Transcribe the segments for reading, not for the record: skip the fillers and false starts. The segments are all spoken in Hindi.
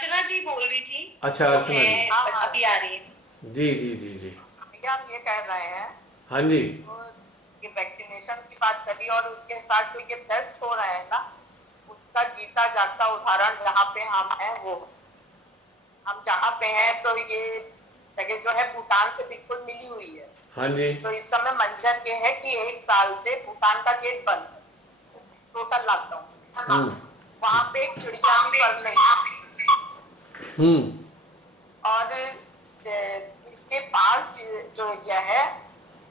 अर्चना जी बोल रही थी। अच्छा, अर्चना जी। मैं अभी आ रही हूँ। जी जी जी जी। भैया हम ये कह रहे हैं हाँ जी। तो ये वैक्सीनेशन की बात करी और उसके साथ जो ये टेस्ट हो रहे हैं ना, उसका जीता जागता उदाहरण जहाँ पे हम हैं वो हम जहाँ पे हैं तो ये जगह जो है भूटान से बिल्कुल मिली हुई है। हाँ जी। तो इस समय मंजर ये है कि 1 साल से भूटान का गेट बंद है, टोटल लॉकडाउन। हम्म वहां पे एक चिड़िया भी पर नहीं। हम्म और इसके पास जो एरिया है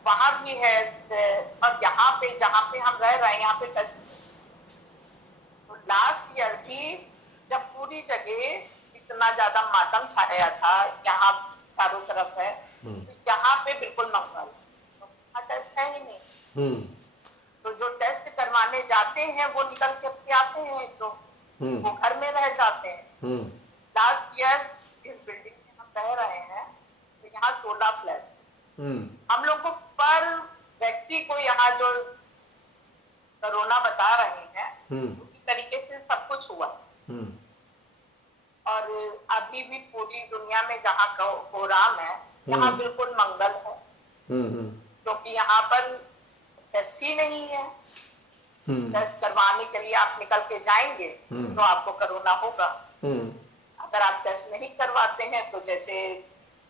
वहां भी है। और यहाँ पे जहाँ पे हम रह रहे हैं यहाँ पे टेस्ट। तो लास्ट ईयर भी जब पूरी जगह इतना ज्यादा मातम छाया था, यहाँ चारों तरफ है, तो यहाँ पे बिल्कुल मंगल, तो यहाँ टेस्ट है ही नहीं। हम्म तो जो टेस्ट करवाने जाते हैं वो निकल के आते हैं तो वो घर में रह जाते हैं। हम्म लास्ट ईयर जिस बिल्डिंग में हम रह रहे हैं तो यहाँ 16 फ्लैट, हम लोग को पर व्यक्ति को यहाँ जो कोरोना बता रहे हैं उसी तरीके से सब कुछ हुआ। और अभी भी पूरी दुनिया में जहाँ कोराम है यहाँ बिल्कुल मंगल है, क्योंकि यहाँ पर टेस्ट ही नहीं है। टेस्ट करवाने के लिए आप निकल के जाएंगे तो आपको कोरोना होगा। अगर आप टेस्ट नहीं करवाते हैं तो जैसे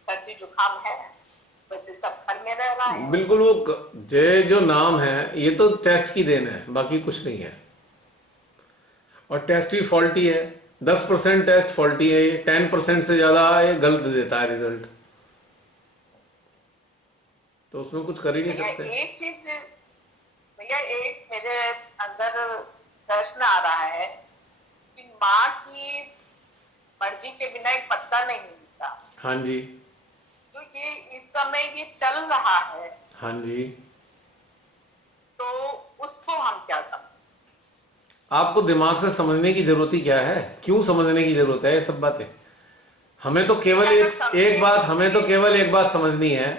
सर्दी जुकाम है वैसे सब घर में रह रहा है। बिल्कुल। वो जे जो नाम है ये तो टेस्ट की देन है, बाकी कुछ नहीं है। और टेस्ट भी फॉल्टी है। 10% टेस्ट फॉल्टी है, ये 10% से ज्यादा ये गलत देता है रिजल्ट। तो उसमें कुछ कर ही नहीं सकते। एक चीज भैया, एक मेरे अंदर प्रश्न आ रहा है कि माँ की मर्जी के बिना एक पत्ता नहीं मिलता। हाँ जी। जो ये इस समय ये चल रहा है, हाँ जी। तो उसको हम क्या समझ? आपको दिमाग से समझने की जरूरत ही क्या है? क्यों समझने की जरूरत है ये सब बातें? हमें तो केवल एक बात समझनी है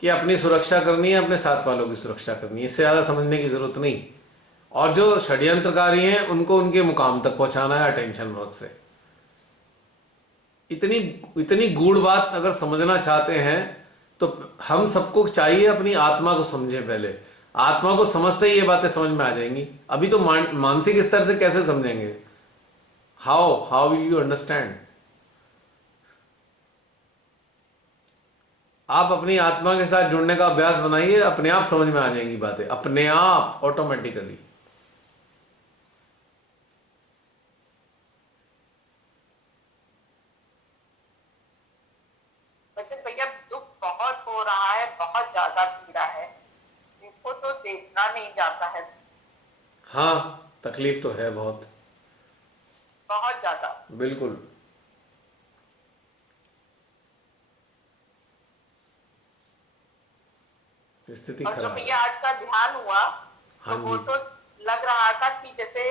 कि अपनी सुरक्षा करनी है, अपने साथ वालों की सुरक्षा करनी है। इससे ज्यादा समझने की जरूरत नहीं। और जो षड्यंत्रकारी हैं उनको उनके मुकाम तक पहुंचाना है अटेंशन वर्क से। इतनी इतनी गूढ़ बात अगर समझना चाहते हैं तो हम सबको चाहिए अपनी आत्मा को समझें पहले। आत्मा को समझते ही ये बातें समझ में आ जाएंगी। अभी तो मानसिक स्तर से कैसे समझेंगे? How will you understand? आप अपनी आत्मा के साथ जुड़ने का अभ्यास बनाइए, अपने आप समझ में आ जाएंगी बातें, अपने आप ऑटोमेटिकली। वैसे भैया दुख बहुत हो रहा है, बहुत ज्यादा पीड़ा है, देखो तो देखना नहीं जाता है। हाँ, तकलीफ तो है बहुत, बहुत ज्यादा। बिल्कुल। स्थिति और जो खराब भैया है। आज का ध्यान हुआ हाँ तो वो जी। तो लग रहा था कि जैसे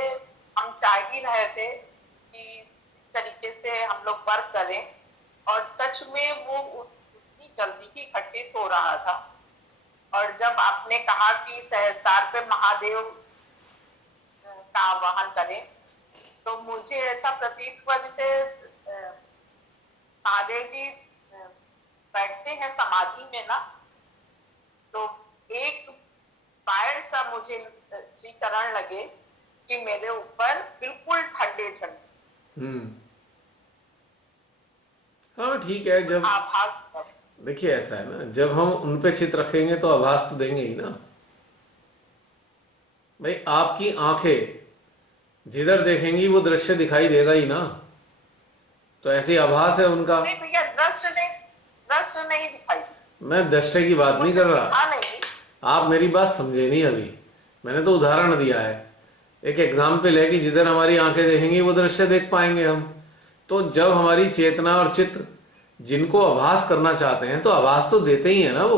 हम चाह ही रहे थे कि इस तरीके से हम लोग वर्क करें, और सच में वो उतनी जल्दी ही घटित हो रहा था। और जब आपने कहा कि सहस्रार पे महादेव का आवाहन करें तो मुझे ऐसा प्रतीत हुआ जैसे महादेव जी बैठते हैं समाधि में ना, तो एक फायर सा मुझे श्री चरण लगे कि मेरे ऊपर बिल्कुल ठंडे ठंडे। हाँ ठीक है। जब आभास देखिए ऐसा है ना, जब हम उन पे चित रखेंगे तो आभास तो देंगे ही ना भाई। आपकी आंखें जिधर देखेंगी वो दृश्य दिखाई देगा ही ना। तो ऐसी आभास है उनका। नहीं भैया, दृश्य नहीं दिखाई। मैं दृश्य की बात नहीं कुछ कर दिखा रहा। नहीं। आप मेरी बात समझे नहीं अभी। मैंने तो उदाहरण दिया है, एक एग्जाम्पल है कि जिधर हमारी आंखें देखेंगी वो दृश्य देख पाएंगे हम। तो जब हमारी चेतना और चित्त जिनको आभास करना चाहते हैं तो आभास तो देते ही है ना। वो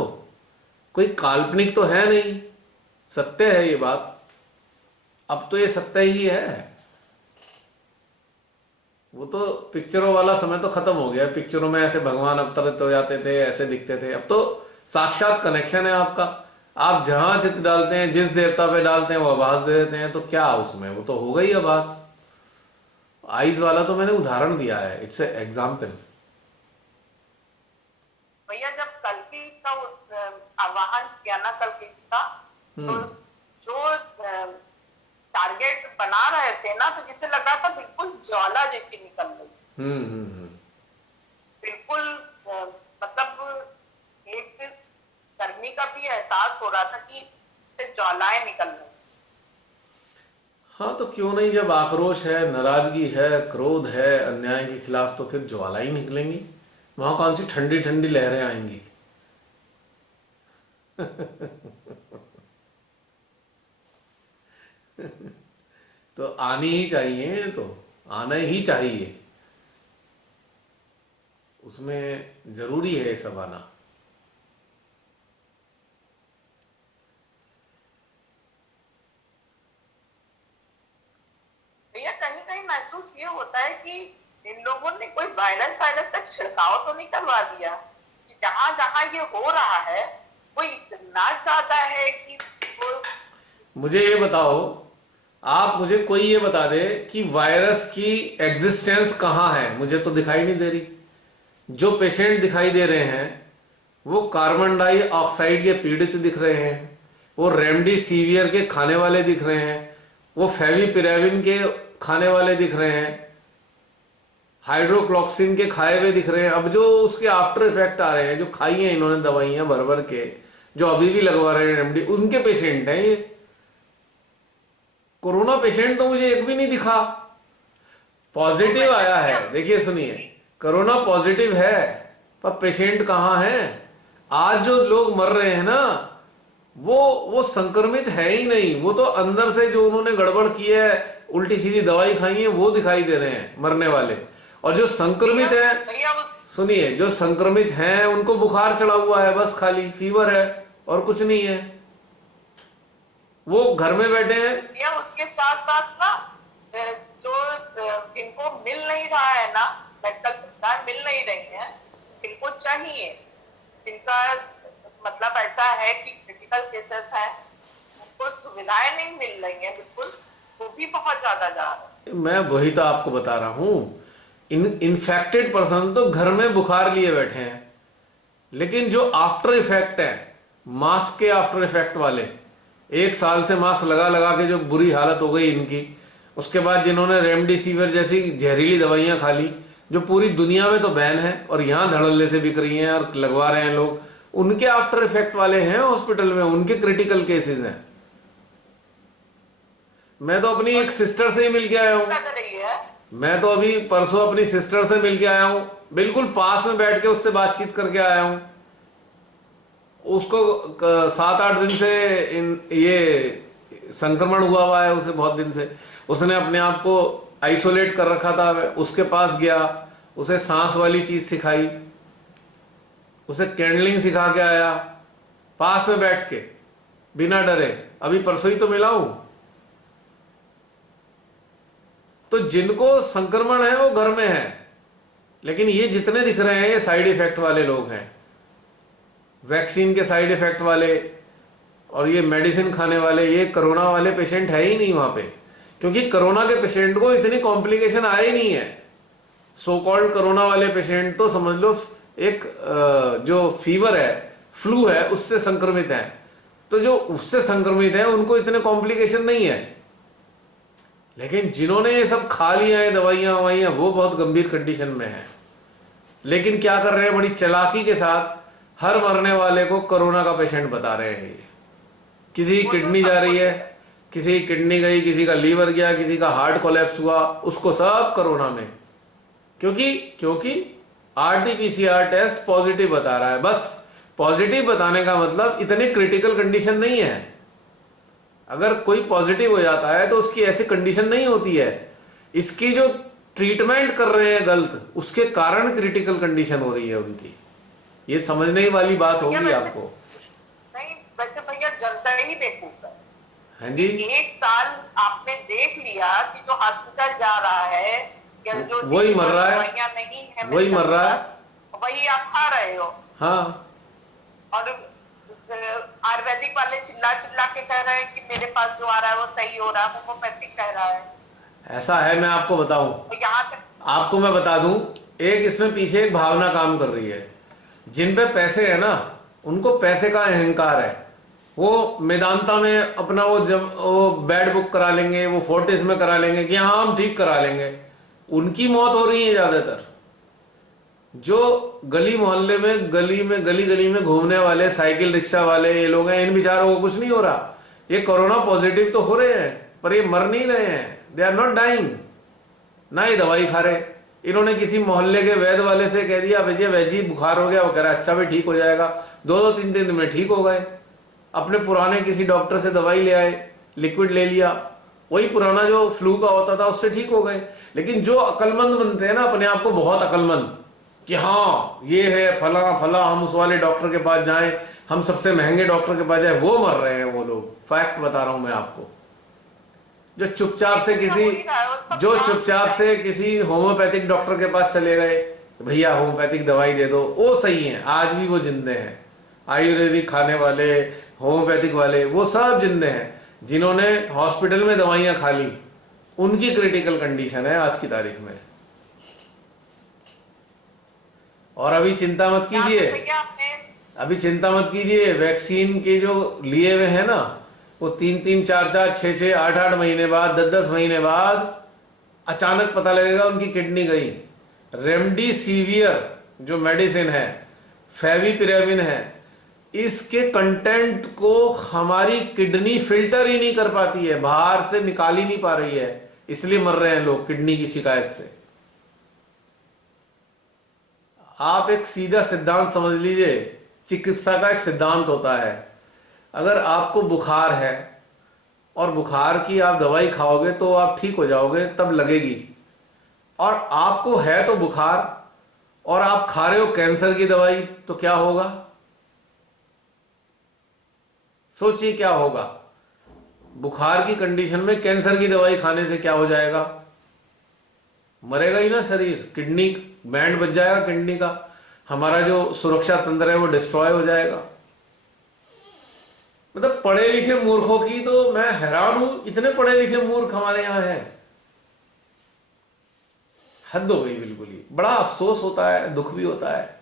कोई काल्पनिक तो है नहीं, सत्य है ये बात। अब तो ये सत्य ही है। वो तो पिक्चरों वाला समय तो खत्म हो गया। पिक्चरों में ऐसे भगवान अवतरित हो जाते थे, ऐसे दिखते थे। अब तो साक्षात कनेक्शन है आपका। आप जहां चित्त डालते हैं, जिस देवता पे डालते हैं वो आभास दे देते हैं। तो क्या उसमें, वो तो हो गई आभास। आइज वाला तो मैंने उदाहरण दिया है, इट्स ए एग्जाम्पल। भैया जब कल्कि का आवाहन किया ना, कल्कि का, तो जो टारगेट बना रहे थे ना, तो जिससे लग रहा था बिल्कुल ज्वाला जैसी निकल रही, बिल्कुल मतलब एक गर्मी का भी एहसास हो रहा था कि इससे ज्वालाएं निकल रही। हाँ, तो क्यों नहीं, जब आक्रोश है, नाराजगी है, क्रोध है अन्याय के खिलाफ, तो फिर ज्वाला ही निकलेंगी। वहां कौन सी ठंडी ठंडी लहरें आएंगी? तो आनी ही चाहिए, तो आना ही चाहिए, उसमें जरूरी है ये सब आना। भैया कहीं कहीं महसूस ये होता है कि इन लोगों ने कोई वायरस का छिड़काव तो नहीं करवा दिया, कि जहां जहां ये हो रहा है वो इतना ज्यादा है कि वो। मुझे ये बताओ, आप मुझे कोई ये बता दे कि वायरस की एग्जिस्टेंस कहाँ है, मुझे तो दिखाई नहीं दे रही। जो पेशेंट दिखाई दे रहे हैं वो कार्बन डाइऑक्साइड के पीड़ित दिख रहे हैं, वो रेमडेसिवियर के खाने वाले दिख रहे हैं, वो फेविपिराविन के खाने वाले दिख रहे हैं, हाइड्रोक्लोक्सिन के खाए हुए दिख रहे हैं। अब जो उसके आफ्टर इफेक्ट आ रहे हैं, जो खाई हैं इन्होंने दवाइयां भर भर के, जो अभी भी लगवा रहे हैं रेमडी, उनके पेशेंट हैं ये। कोरोना पेशेंट तो मुझे एक भी नहीं दिखा। पॉजिटिव आया है, देखिए सुनिए, कोरोना पॉजिटिव है, पर पेशेंट कहाँ है? आज जो लोग मर रहे हैं ना, वो संक्रमित है ही नहीं, वो तो अंदर से जो उन्होंने गड़बड़ की है, उल्टी सीधी दवाई खाई है, वो दिखाई दे रहे हैं मरने वाले। और जो संक्रमित है, सुनिए, जो संक्रमित हैं उनको बुखार चढ़ा हुआ है, बस खाली फीवर है और कुछ नहीं है, वो घर में बैठे हैं। या उसके साथ साथ ना जो जिनको मिल नहीं रहा है ना, मेडिकल सुविधाएं मिल नहीं रही हैं, जिनको चाहिए, जिनका मतलब ऐसा है कि क्रिटिकल केसेस है, उनको सुविधाएं नहीं मिल रही हैं बिल्कुल, वो भी बहुत ज्यादा जा रहा है। मैं वही तो आपको बता रहा हूं, इन्फेक्टेड पर्सन तो घर में बुखार लिए बैठे हैं, लेकिन जो आफ्टर इफेक्ट है, मास्क के आफ्टर इफेक्ट वाले, 1 साल से मास्क लगा लगा के जो बुरी हालत हो गई इनकी, उसके बाद जिन्होंने रेमडेसिविर जैसी जहरीली दवाइयां खा ली, जो पूरी दुनिया में तो बैन है और यहां धड़ल्ले से बिक रही हैं और लगवा रहे हैं लोग, उनके आफ्टर इफेक्ट वाले हैं हॉस्पिटल में, उनके क्रिटिकल केसेस हैं। मैं तो अपनी एक सिस्टर से ही मिल के आया हूं, मैं तो अभी परसों अपनी सिस्टर से मिल के आया हूं, बिल्कुल पास में बैठ के उससे बातचीत करके आया हूं। उसको 7-8 दिन से ये संक्रमण हुआ है उसे, बहुत दिन से। उसने अपने आप को आइसोलेट कर रखा था। उसके पास गया, उसे सांस वाली चीज सिखाई, उसे कैंडलिंग सिखा के आया, पास में बैठ के बिना डरे। अभी परसों ही तो मिला हूं। तो जिनको संक्रमण है वो घर में है, लेकिन ये जितने दिख रहे हैं ये साइड इफेक्ट वाले लोग हैं, वैक्सीन के साइड इफेक्ट वाले और ये मेडिसिन खाने वाले। ये कोरोना वाले पेशेंट है ही नहीं वहां पे, क्योंकि कोरोना के पेशेंट को इतनी कॉम्प्लिकेशन आए ही नहीं है। सो कॉल्ड कोरोना वाले पेशेंट तो समझ लो एक जो फीवर है, फ्लू है, उससे संक्रमित है। तो जो उससे संक्रमित है उनको इतने कॉम्प्लिकेशन नहीं है, लेकिन जिन्होंने ये सब खा लिया है दवाइयां ववाइयां, वो बहुत गंभीर कंडीशन में है। लेकिन क्या कर रहे हैं, बड़ी चालाकी के साथ हर मरने वाले को कोरोना का पेशेंट बता रहे हैं। ये किसी की किडनी जा रही है, किसी की किडनी गई, किसी का लीवर गया, किसी का हार्ट कोलैप्स हुआ, उसको सब कोरोना में। क्योंकि आरटीपीसीआर टेस्ट पॉजिटिव बता रहा है। बस पॉजिटिव बताने का मतलब इतने क्रिटिकल कंडीशन नहीं है। अगर कोई पॉजिटिव हो जाता है तो उसकी ऐसी कंडीशन नहीं होती है। इसकी जो ट्रीटमेंट कर रहे हैं गलत, उसके कारण क्रिटिकल कंडीशन हो रही है उनकी। ये समझने वाली बात होगी आपको। नहीं, वैसे भैया जनता ही बेवकूफ है। हाँ जी, 1 साल आपने देख लिया कि जो हॉस्पिटल जा रहा है या जो वही मर रहा है, नहीं है, वही मर रहा है, वही आप खा रहे हो। हाँ। और आयुर्वेदिक वाले चिल्ला चिल्ला के कह रहे हैं कि मेरे पास जो आ रहा है वो सही हो रहा है, होम्योपैथिक कह रहा है। ऐसा है, मैं आपको बताऊं, और यहाँ तक आपको मैं बता दूं, एक इसमें पीछे एक भावना काम कर रही है। जिन पे पैसे है ना, उनको पैसे का अहंकार है। वो मेदांता में अपना वो जब वो बेड बुक करा लेंगे, वो फोर्टिस में करा लेंगे कि हाँ हम ठीक करा लेंगे। उनकी मौत हो रही है ज्यादातर। जो गली मोहल्ले में, गली गली में घूमने वाले साइकिल रिक्शा वाले ये लोग हैं, इन बेचारों को कुछ नहीं हो रहा। ये कोरोना पॉजिटिव तो हो रहे हैं पर ये मर नहीं रहे हैं, दे आर नॉट डाइंग। ना ये दवाई खा रहे। इन्होंने किसी मोहल्ले के वैद्य वाले से कह दिया भैया वैद्य जी बुखार हो गया, वो कह रहा है अच्छा भी ठीक हो जाएगा, 2-2 3 दिन में ठीक हो गए। अपने पुराने किसी डॉक्टर से दवाई ले आए, लिक्विड ले लिया, वही पुराना जो फ्लू का होता था उससे ठीक हो गए। लेकिन जो अकलमंद बनते हैं ना, अपने आप को बहुत अकलमंद कि हाँ ये है फला फला, हम उस वाले डॉक्टर के पास जाएं, हम सबसे महंगे डॉक्टर के पास जाए, वो मर रहे हैं वो लोग। फैक्ट बता रहा हूं मैं आपको। जो चुपचाप से किसी होम्योपैथिक डॉक्टर के पास चले गए, भैया होम्योपैथिक दवाई दे दो, वो सही है, आज भी वो जिंदे हैं। आयुर्वेदिक खाने वाले, होम्योपैथिक वाले, वो सब जिंदे हैं। जिन्होंने हॉस्पिटल में दवाइयां खा ली, उनकी क्रिटिकल कंडीशन है आज की तारीख में। और अभी चिंता मत कीजिए, अभी चिंता मत कीजिए, वैक्सीन के जो लिए हुए हैं ना, वो 3-3 4-4 6-6 8-8 महीने बाद, 10-10 महीने बाद अचानक पता लगेगा उनकी किडनी गई। रेमडेसिवियर जो मेडिसिन है, फेविपिराविन है, इसके कंटेंट को हमारी किडनी फिल्टर ही नहीं कर पाती है, बाहर से निकाल ही नहीं पा रही है, इसलिए मर रहे हैं लोग किडनी की शिकायत से। आप एक सीधा सिद्धांत समझ लीजिए, चिकित्सा का एक सिद्धांत होता है। अगर आपको बुखार है और बुखार की आप दवाई खाओगे तो आप ठीक हो जाओगे, तब लगेगी। और आपको है तो बुखार और आप खा रहे हो कैंसर की दवाई, तो क्या होगा? सोचिए क्या होगा। बुखार की कंडीशन में कैंसर की दवाई खाने से क्या हो जाएगा? मरेगा ही ना शरीर, किडनी बैंड बच जाएगा किडनी का, हमारा जो सुरक्षा तंत्र है वो डिस्ट्रॉय हो जाएगा। मतलब पढ़े लिखे मूर्खों की तो मैं हैरान हूं, इतने पढ़े लिखे मूर्ख हमारे यहां हैं, हद हो गई बिल्कुल ही। बड़ा अफसोस होता है, दुख भी होता है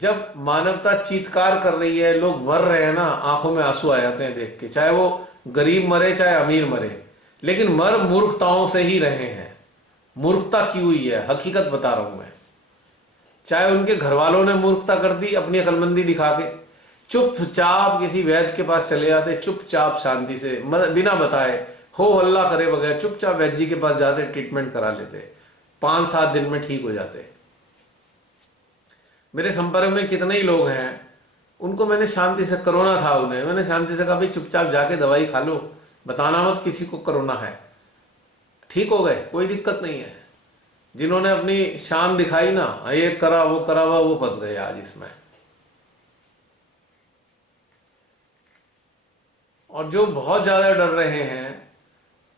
जब मानवता चीत्कार कर रही है, लोग मर रहे हैं ना, आंखों में आंसू आ जाते हैं देख के। चाहे वो गरीब मरे चाहे अमीर मरे, लेकिन मर मूर्खताओं से ही रहे हैं। मूर्खता की हुई है, हकीकत बता रहा हूं मैं। चाहे उनके घर वालों ने मूर्खता कर दी अपनी अकलमंदी दिखा के, चुपचाप किसी वैद्य के पास चले जाते, चुपचाप शांति से बिना बताए, हो हल्ला करे बगैर चुपचाप वैद्य जी के पास जाते, ट्रीटमेंट करा लेते, 5-7 दिन में ठीक हो जाते। मेरे संपर्क में कितने ही लोग हैं, उनको मैंने शांति से, कोरोना था उन्हें, मैंने शांति से कहा भाई चुपचाप जाके दवाई खा लो, बताना मत किसी को कोरोना है, ठीक हो गए, कोई दिक्कत नहीं है। जिन्होंने अपनी शान दिखाई ना, ये करा हुआ, वो फंस गए आज इसमें। और जो बहुत ज्यादा डर रहे हैं,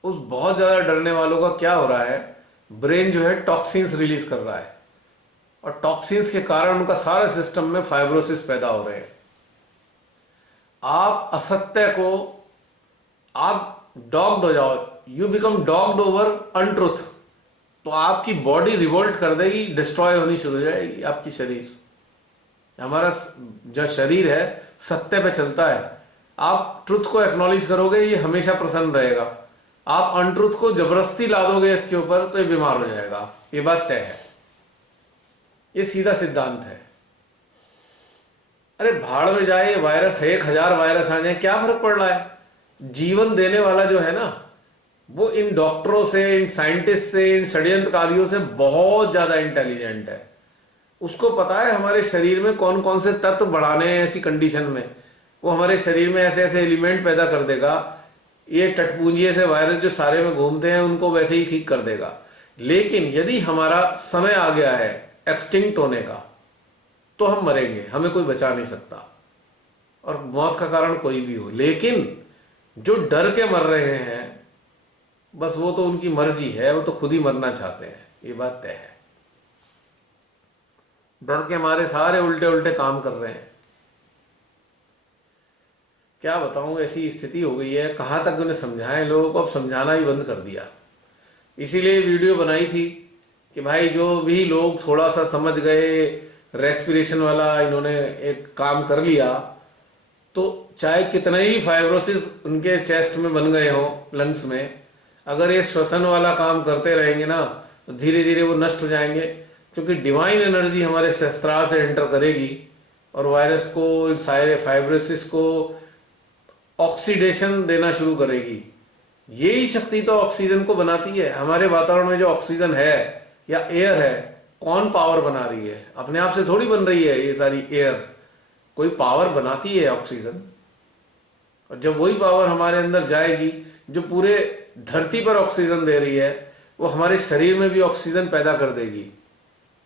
उस बहुत ज्यादा डरने वालों का क्या हो रहा है, ब्रेन जो है टॉक्सिन्स रिलीज कर रहा है, और टॉक्सिन्स के कारण उनका सारा सिस्टम में फाइब्रोसिस पैदा हो रहे हैं। आप असत्य को, आप डॉग्ड हो जाओ, यू बिकम डॉग्ड ओवर अनट्रुथ, तो आपकी बॉडी रिवोल्ट कर देगी, डिस्ट्रॉय होनी शुरू हो जाएगी आपकी शरीर। हमारा जो शरीर है सत्य पे चलता है। आप ट्रुथ को एक्नॉलेज करोगे, ये हमेशा प्रसन्न रहेगा। आप अनट्रुथ को जबरदस्ती ला दोगे इसके ऊपर, तो ये बीमार हो जाएगा, ये बात तय है। ये सीधा सिद्धांत है। अरे भाड़ में जाए वायरस, 1000 वायरस आ जाए, क्या फर्क पड़ रहा है? जीवन देने वाला जो है ना, वो इन डॉक्टरों से, इन साइंटिस्ट से, इन षड्यंत्रकारियों से बहुत ज्यादा इंटेलिजेंट है। उसको पता है हमारे शरीर में कौन कौन से तत्व बढ़ाने हैं ऐसी कंडीशन में, वो हमारे शरीर में ऐसे ऐसे एलिमेंट पैदा कर देगा, ये टटपूंजिए से वायरस जो सारे में घूमते हैं उनको वैसे ही ठीक कर देगा। लेकिन यदि हमारा समय आ गया है एक्सटिंक्ट होने का, तो हम मरेंगे, हमें कोई बचा नहीं सकता, और मौत का कारण कोई भी हो। लेकिन जो डर के मर रहे हैं, बस वो तो उनकी मर्जी है, वो तो खुद ही मरना चाहते हैं, ये बात तय है। डर के मारे सारे उल्टे उल्टे काम कर रहे हैं। क्या बताऊं, ऐसी स्थिति हो गई है, कहाँ तक उन्हें समझाएं, लोगों को अब समझाना ही बंद कर दिया। इसीलिए वीडियो बनाई थी कि भाई जो भी लोग थोड़ा सा समझ गए, रेस्पिरेशन वाला इन्होंने एक काम कर लिया, तो चाहे कितने ही फाइब्रोसिस उनके चेस्ट में बन गए हों, लंग्स में, अगर ये श्वसन वाला काम करते रहेंगे ना तो धीरे धीरे वो नष्ट हो जाएंगे। क्योंकि डिवाइन एनर्जी हमारे शस्त्रार से एंटर करेगी और वायरस को, सारे फाइब्रोसिस को ऑक्सीडेशन देना शुरू करेगी। यही शक्ति तो ऑक्सीजन को बनाती है। हमारे वातावरण में जो ऑक्सीजन है या एयर है, कौन पावर बना रही है? अपने आप से थोड़ी बन रही है ये सारी एयर, कोई पावर बनाती है ऑक्सीजन। और जब वही पावर हमारे अंदर जाएगी, जो पूरे धरती पर ऑक्सीजन दे रही है, वो हमारे शरीर में भी ऑक्सीजन पैदा कर देगी।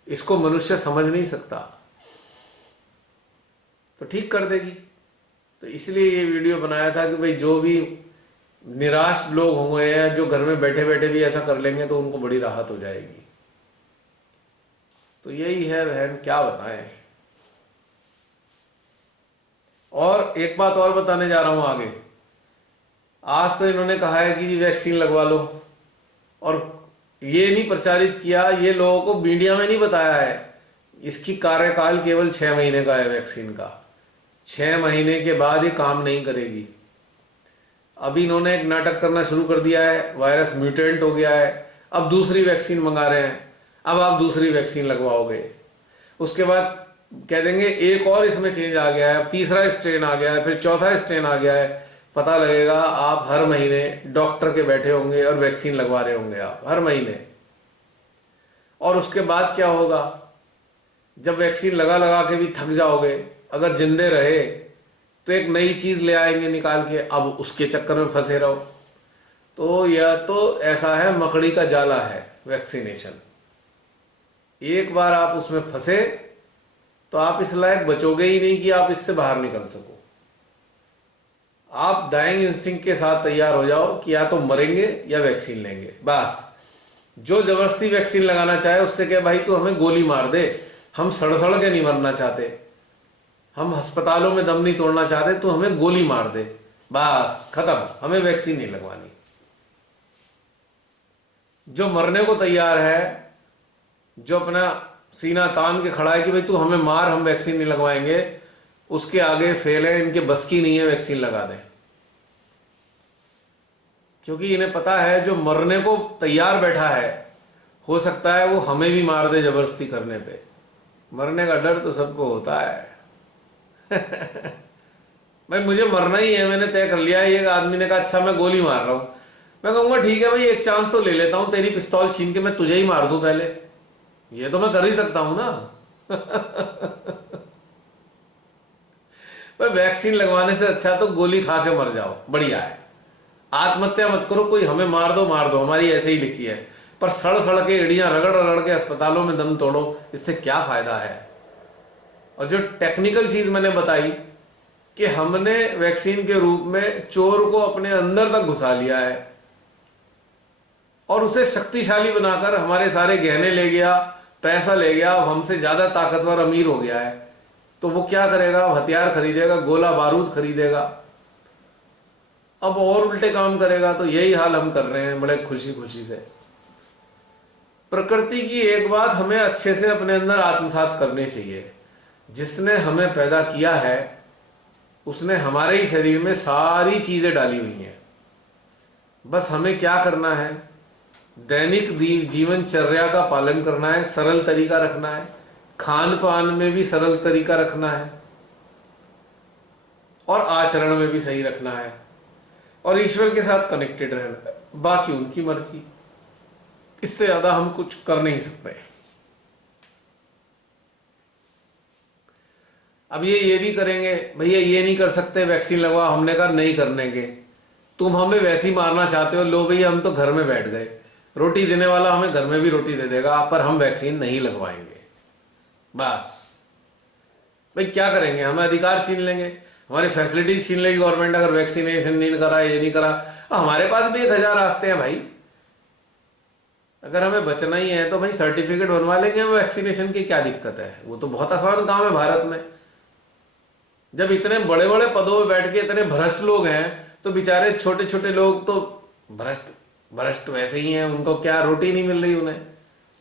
इसको मनुष्य समझ नहीं सकता, तो ठीक कर देगी। तो इसलिए ये वीडियो बनाया था कि भाई जो भी निराश लोग होंगे या जो घर में बैठे बैठे भी ऐसा कर लेंगे तो उनको बड़ी राहत हो जाएगी। तो यही है बहन, क्या बताएं। और एक बात और बताने जा रहा हूं आगे। आज तो इन्होंने कहा है कि वैक्सीन लगवा लो, और ये नहीं प्रचारित किया, ये लोगों को मीडिया में नहीं बताया है, इसकी कार्यकाल केवल 6 महीने का है वैक्सीन का। 6 महीने के बाद ये काम नहीं करेगी। अभी इन्होंने एक नाटक करना शुरू कर दिया है, वायरस म्यूटेंट हो गया है, अब दूसरी वैक्सीन मंगा रहे हैं, अब आप दूसरी वैक्सीन लगवाओगे। उसके बाद कह देंगे एक और इसमें चेंज आ गया है, अब तीसरा स्ट्रेन आ गया है, फिर चौथा स्ट्रेन आ गया है। पता लगेगा आप हर महीने डॉक्टर के बैठे होंगे और वैक्सीन लगवा रहे होंगे आप हर महीने। और उसके बाद क्या होगा, जब वैक्सीन लगा लगा के भी थक जाओगे, अगर जिंदे रहे तो एक नई चीज ले आएंगे निकाल के, अब उसके चक्कर में फंसे रहो। तो यह तो ऐसा है, मकड़ी का जाला है वैक्सीनेशन। एक बार आप उसमें फंसे तो आप इस लायक बचोगे ही नहीं कि आप इससे बाहर निकल सको। आप डाइंग इंस्टिंक्ट के साथ तैयार हो जाओ कि या तो मरेंगे या वैक्सीन लेंगे, बस। जो जबरदस्ती वैक्सीन लगाना चाहे उससे कहे भाई तू हमें गोली मार दे, हम सड़ सड़ के नहीं मरना चाहते, हम अस्पतालों में दम नहीं तोड़ना चाहते, तू हमें गोली मार दे, बस खत्म, हमें वैक्सीन नहीं लगवानी। जो मरने को तैयार है, जो अपना सीना तान के खड़ा है कि भाई तू हमें मार, हम वैक्सीन नहीं लगवाएंगे, उसके आगे फेल है, इनके बस की नहीं है वैक्सीन लगा दें। क्योंकि इन्हें पता है जो मरने को तैयार बैठा है, हो सकता है वो हमें भी मार दे जबरदस्ती करने पे। मरने का डर तो सबको होता है। भाई मुझे मरना ही है, मैंने तय कर लिया है। एक आदमी ने कहा अच्छा मैं गोली मार रहा हूं, मैं कहूंगा ठीक है भाई एक चांस तो ले लेता हूं, तेरी पिस्तौल छीन के मैं तुझे ही मार दूं पहले, ये तो मैं कर ही सकता हूं ना। भाई वैक्सीन लगवाने से अच्छा तो गोली खा के मर जाओ, बढ़िया है। आत्महत्या मत करो, कोई हमें मार दो, हमारी ऐसे ही लिखी है, पर सड़ सड़ के एड़ियां रगड़ रगड़ के अस्पतालों में दम तोड़ो, इससे क्या फायदा है। और जो टेक्निकल चीज मैंने बताई कि हमने वैक्सीन के रूप में चोर को अपने अंदर तक घुसा लिया है और उसे शक्तिशाली बनाकर हमारे सारे गहने ले गया, पैसा ले गया, अब हमसे ज्यादा ताकतवर अमीर हो गया है। तो वो क्या करेगा, हथियार खरीदेगा, गोला बारूद खरीदेगा, अब और उल्टे काम करेगा। तो यही हाल हम कर रहे हैं बड़े खुशी खुशी से। प्रकृति की एक बात हमें अच्छे से अपने अंदर आत्मसात करनी चाहिए, जिसने हमें पैदा किया है उसने हमारे ही शरीर में सारी चीजें डाली हुई हैं। बस हमें क्या करना है, दैनिक जीवनचर्या का पालन करना है, सरल तरीका रखना है, खान पान में भी सरल तरीका रखना है और आचरण में भी सही रखना है और ईश्वर के साथ कनेक्टेड रहना है। बाकी उनकी मर्जी, इससे ज्यादा हम कुछ कर नहीं सकते। अब ये भी करेंगे, भैया ये नहीं कर सकते वैक्सीन लगवा, हमने कहा नहीं करने के, तुम हमें वैसे ही मारना चाहते हो, लो भैया हम तो घर में बैठ गए, रोटी देने वाला हमें घर में भी रोटी दे देगा, पर हम वैक्सीन नहीं लगवाएंगे। बस भाई क्या करेंगे, हमें अधिकार छीन लेंगे, हमारी फैसिलिटीज छीन लेगी गवर्नमेंट अगर वैक्सीनेशन नहीं करा, ये नहीं करा। हमारे पास भी 1000 रास्ते हैं भाई, अगर हमें बचना ही है तो भाई सर्टिफिकेट बनवा लेंगे हम वैक्सीनेशन की, क्या दिक्कत है, वो तो बहुत आसान काम है भारत में। जब इतने बड़े बड़े पदों पे बैठ के इतने भ्रष्ट लोग हैं, तो बेचारे छोटे छोटे लोग तो भ्रष्ट भ्रष्ट वैसे ही हैं, उनको क्या रोटी नहीं मिल रही उन्हें।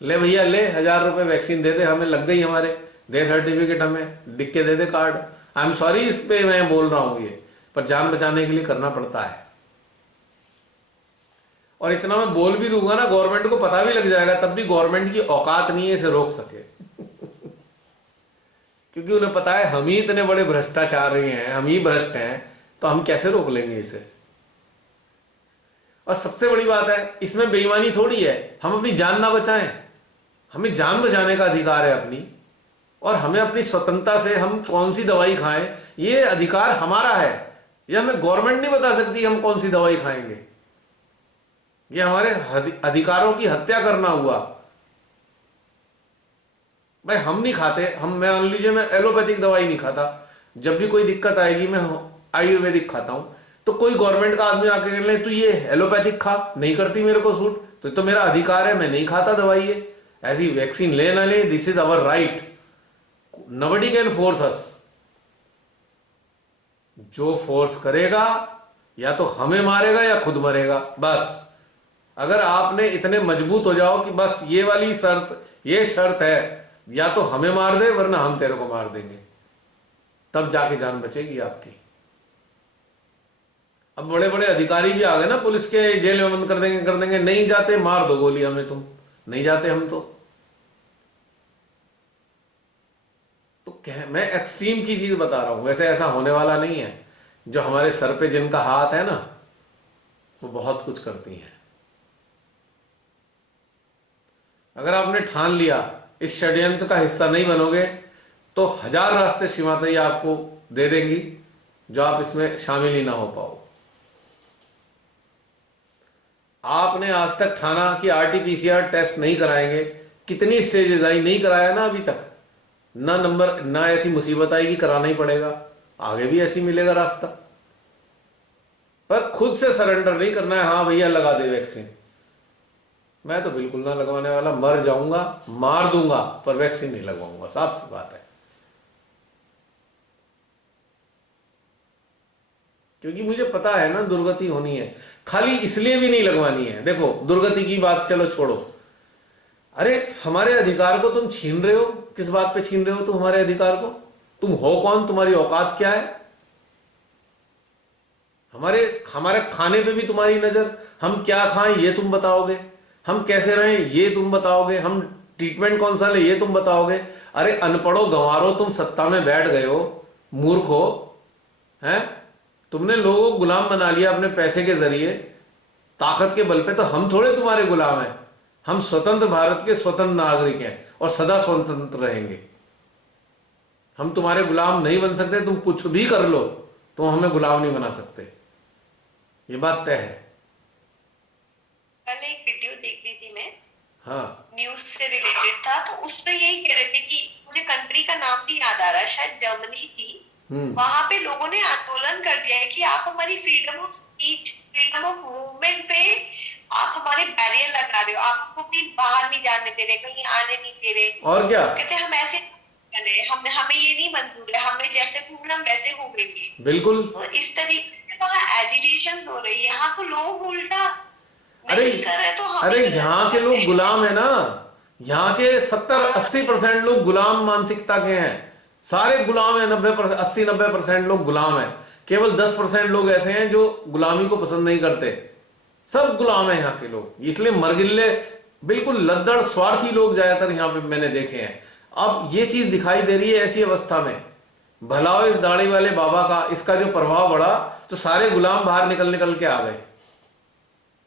ले भैया ले, 1,000 रुपये वैक्सीन दे दे, हमें लग गई, हमारे दे सर्टिफिकेट, हमें लिख के दे दे कार्ड। आई एम सॉरी इस पे मैं बोल रहा हूं ये, पर जान बचाने के लिए करना पड़ता है। और इतना मैं बोल भी दूंगा ना, गवर्नमेंट को पता भी लग जाएगा, तब भी गवर्नमेंट की औकात नहीं है इसे रोक सके। क्योंकि उन्हें पता है हम ही इतने बड़े भ्रष्टाचारी हैं, हम ही भ्रष्ट हैं, तो हम कैसे रोक लेंगे इसे। और सबसे बड़ी बात है, इसमें बेईमानी थोड़ी है, हम अपनी जान ना बचाएं, हमें जान बचाने का अधिकार है अपनी, और हमें अपनी स्वतंत्रता से हम कौन सी दवाई खाएं, ये अधिकार हमारा है। ये हमें गवर्नमेंट नहीं बता सकती हम कौन सी दवाई खाएंगे। ये हमारे अधिकारों की हत्या करना हुआ। भाई हम नहीं खाते, मैं मान लीजिए मैं एलोपैथिक दवाई नहीं खाता, जब भी कोई दिक्कत आएगी मैं आयुर्वेदिक खाता हूं, तो कोई गवर्नमेंट का आदमी आके कह ले तू ये एलोपैथिक खा, नहीं करती मेरे को सूट, तो मेरा अधिकार है, मैं नहीं खाता दवाई। ये ऐसी वैक्सीन ले ना ले, this is our right, nobody can force us. जो फोर्स करेगा या तो हमें मारेगा या खुद मरेगा, बस। अगर आपने इतने मजबूत हो जाओ कि बस ये वाली शर्त, ये शर्त है, या तो हमें मार दे वरना हम तेरे को मार देंगे, तब जाके जान बचेगी आपकी। अब बड़े बड़े अधिकारी भी आ गए ना पुलिस के, जेल में बंद कर देंगे, नहीं जाते मार दो गोली हमें, तुम नहीं जाते हम तो मैं एक्सट्रीम की चीज बता रहा हूं, वैसे ऐसा होने वाला नहीं है। जो हमारे सर पे जिनका हाथ है ना, वो बहुत कुछ करती हैं। अगर आपने ठान लिया इस षड्यंत्र का हिस्सा नहीं बनोगे, तो 1000 रास्ते श्रीमाता जी आपको दे देंगी जो आप इसमें शामिल ही ना हो पाओ। आपने आज तक ठाना कि आरटीपीसीआर टेस्ट नहीं कराएंगे, कितनी स्टेजेस आई, नहीं कराया ना अभी तक, ना नंबर, ना ऐसी मुसीबत आएगी कराना ही पड़ेगा, आगे भी ऐसी मिलेगा रास्ता। पर खुद से सरेंडर नहीं करना है, हाँ भैया लगा दे वैक्सीन। मैं तो बिल्कुल ना लगवाने वाला, मर जाऊंगा, मार दूंगा, पर वैक्सीन नहीं लगवाऊंगा, साफ सी बात है। क्योंकि मुझे पता है ना दुर्गति होनी है, खाली इसलिए भी नहीं लगवानी है। देखो दुर्गति की बात चलो छोड़ो, अरे हमारे अधिकार को तुम छीन रहे हो, किस बात पे छीन रहे हो तुम हमारे अधिकार को? तुम हो कौन, तुम्हारी औकात क्या है? हमारे खाने पे भी तुम्हारी नजर, हम क्या खाएं ये तुम बताओगे, हम कैसे रहें ये तुम बताओगे, हम ट्रीटमेंट कौन सा ले ये तुम बताओगे। अरे अनपढ़ो गंवारो, तुम सत्ता में बैठ गए हो, मूर्ख हो, हैं? तुमने लोगों को गुलाम बना लिया अपने पैसे के जरिए, ताकत के बल पे। तो हम थोड़े तुम्हारे गुलाम हैं, हम स्वतंत्र भारत के स्वतंत्र नागरिक हैं और सदा स्वतंत्र रहेंगे। हम तुम्हारे गुलाम नहीं बन सकते, तुम कुछ भी कर लो, तुम हमें गुलाम नहीं बना सकते, ये बात तय है। कल एक वीडियो देख रही थी मैं, हाँ, न्यूज से रिलेटेड था, तो उसमें यही कह रहे थे कि मुझे कंट्री का नाम नहीं याद आ रहा, शायद जर्मनी थी, वहां पे लोगों ने आंदोलन कर दिया है कि आप हमारी freedom of speech, freedom of movement पे आप हमारे बैरियर लगा रहे हो, आपको भी बाहर नहीं जाने दे रहे, कहीं आने नहीं दे रहे। और क्या कहते हम ऐसे चले, हमें ये नहीं मंजूर है, हमें जैसे घूमना हम वैसे घूमेंगे। बिल्कुल। तो इस तरीके से वहाँ एजिटेशन हो रही है, यहाँ तो लोग उल्टा अरे नहीं कर रहे, तो हम अरे ही यहाँ के लोग गुलाम है ना, यहाँ के 70-80% लोग गुलाम मानसिकता के हैं, सारे गुलाम है। 90%, 80-90% लोग गुलाम है, केवल 10% लोग ऐसे हैं जो गुलामी को पसंद नहीं करते। सब गुलाम है यहाँ के लोग, इसलिए मरगिल्ले, बिल्कुल लद्दड़ स्वार्थी लोग ज्यादातर यहाँ पे मैंने देखे हैं। अब ये चीज दिखाई दे रही है ऐसी अवस्था में, भला हो इस दाढ़ी वाले बाबा का, इसका जो प्रभाव बढ़ा तो सारे गुलाम बाहर निकल के आ गए,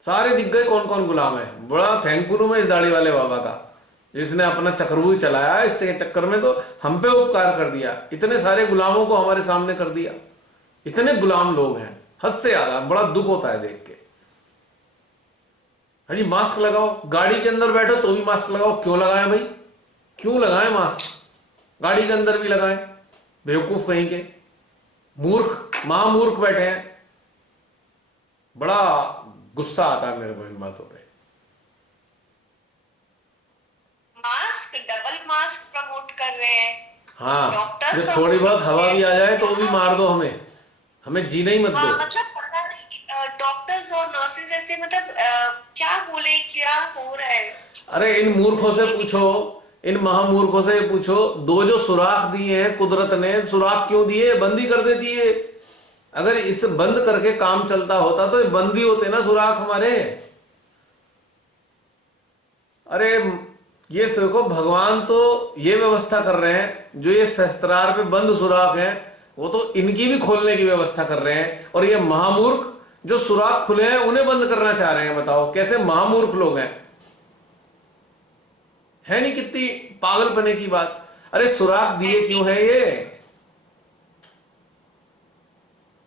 सारे दिख गए कौन कौन गुलाम है। बड़ा थैंकफुल हूं मैं इस दाढ़ी वाले बाबा का, जिसने अपना चक्रव्यूह चलाया, इस चक्कर में तो हम पे उपकार कर दिया, इतने सारे गुलामों को हमारे सामने कर दिया। इतने गुलाम लोग हैं, हद से ज्यादा, बड़ा दुख होता है देख के। हाजी मास्क लगाओ, गाड़ी के अंदर बैठो तो भी मास्क लगाओ, क्यों लगाएं भाई, क्यों लगाएं मास्क? गाड़ी के अंदर भी लगाएं, बेवकूफ कहीं के, मूर्ख महामूर्ख बैठे हैं। बड़ा गुस्सा आता है मेरे को इन बातों पे। मास्क, डबल मास्क प्रमोट कर रहे हैं। हाँ, डॉक्टर्स जो थोड़ी बहुत हवा भी आ जाए तो भी मार दो, हमें जीना ही मत हाँ, दो। मतलब पता नहीं डॉक्टर्स और नर्सेज ऐसे मतलब क्या बोले, क्या हो रहा है। अरे इन मूर्खों से ये नहीं पूछो, इन महामूर्खों से पूछो, दो जो सुराख दिए हैं कुदरत ने, सुराख क्यों दिए? बंद ही कर देती है। अगर इस बंद करके काम चलता होता तो ये बंद ही होते ना सुराख हमारे। अरे ये देखो, भगवान तो ये व्यवस्था कर रहे हैं, जो ये सहस्त्रार पे बंद सुराख है वो तो इनकी भी खोलने की व्यवस्था कर रहे हैं, और ये महामूर्ख जो सुराख खुले हैं उन्हें बंद करना चाह रहे हैं। बताओ कैसे महामूर्ख लोग हैं, है नहीं? कितनी पागलपने की बात। अरे सुराख दिए क्यों है ये?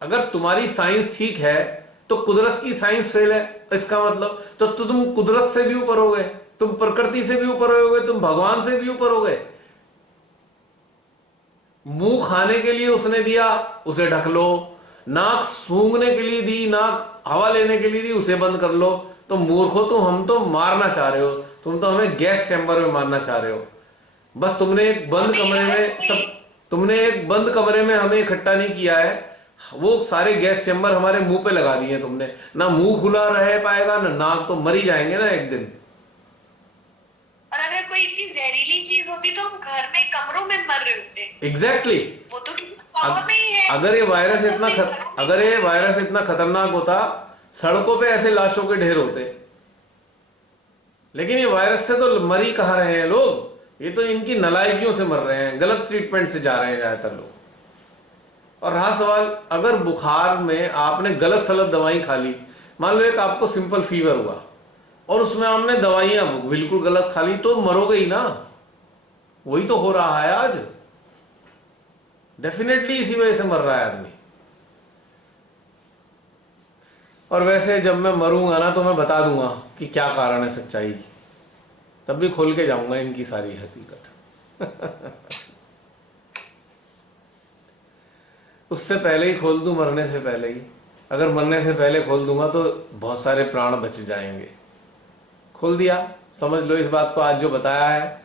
अगर तुम्हारी साइंस ठीक है तो कुदरत की साइंस फेल है, इसका मतलब तो तुम कुदरत से भी ऊपर हो गए, तुम प्रकृति से भी ऊपर हो गए, तुम भगवान से भी ऊपर हो गए। मुंह खाने के लिए उसने दिया, उसे ढक लो। नाक सूंघने के लिए दी, नाक हवा लेने के लिए दी, उसे बंद कर लो। तो मूर्खो, तुम हम तो मारना चाह रहे हो, तुम तो हमें गैस चैम्बर में मारना चाह रहे हो। बस तुमने एक बंद अभी कमरे अगर में कोई तुमने एक बंद कमरे में हमें इकट्ठा नहीं किया है, वो सारे गैस चैम्बर हमारे मुंह पे लगा दिए तुमने। ना मुंह खुला रह पाएगा ना नाक, तो मर ही जाएंगे ना एक दिन। और अगर कोई इतनी जहरीली चीज होती तो हम घर में कमरों में मर रहे होते। एग्जैक्टली वो तो हवा में ही है। अगर ये वायरस वो तो इतना अपने घरों में अगर ये वायरस इतना खतरनाक होता, सड़कों पे ऐसे लाशों के ढेर होते। लेकिन ये वायरस से तो मर ही कहाँ रहे हैं लोग, ये तो इनकी नालायकियों से मर रहे हैं, गलत ट्रीटमेंट से जा रहे हैं ज्यादातर लोग। और रहा सवाल, अगर बुखार में आपने गलत सलत दवाई खा ली, मान लो एक आपको सिंपल फीवर हुआ और उसमें आपने दवाइयां बिल्कुल गलत खा ली, तो मरोगे ही ना। वही तो हो रहा है आज, डेफिनेटली इसी वजह से मर रहा है आदमी। और वैसे जब मैं मरूंगा ना तो मैं बता दूंगा कि क्या कारण है सच्चाई की, तब भी खोल के जाऊंगा इनकी सारी हकीकत। उससे पहले ही खोल दूं, मरने से पहले ही। अगर मरने से पहले खोल दूंगा तो बहुत सारे प्राण बच जाएंगे। खोल दिया, समझ लो इस बात को, आज जो बताया है।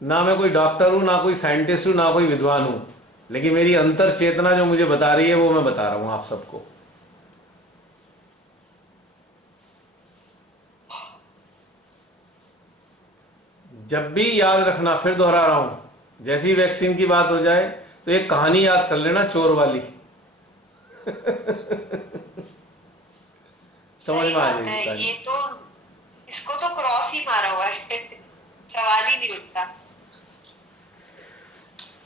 ना मैं कोई डॉक्टर हूं, ना कोई साइंटिस्ट हूं, ना कोई विद्वान हूं, लेकिन मेरी अंतर चेतना जो मुझे बता रही है वो मैं बता रहा हूं आप सबको। जब भी याद रखना, फिर दोहरा रहा हूं, जैसी वैक्सीन की बात हो जाए तो एक कहानी याद कर लेना, चोर वाली। समझ सही में आ बात जाएगी है। कहानी। ये तो इसको तो क्रॉस ही मारा हुआ है। सवाल ही नहीं उठता।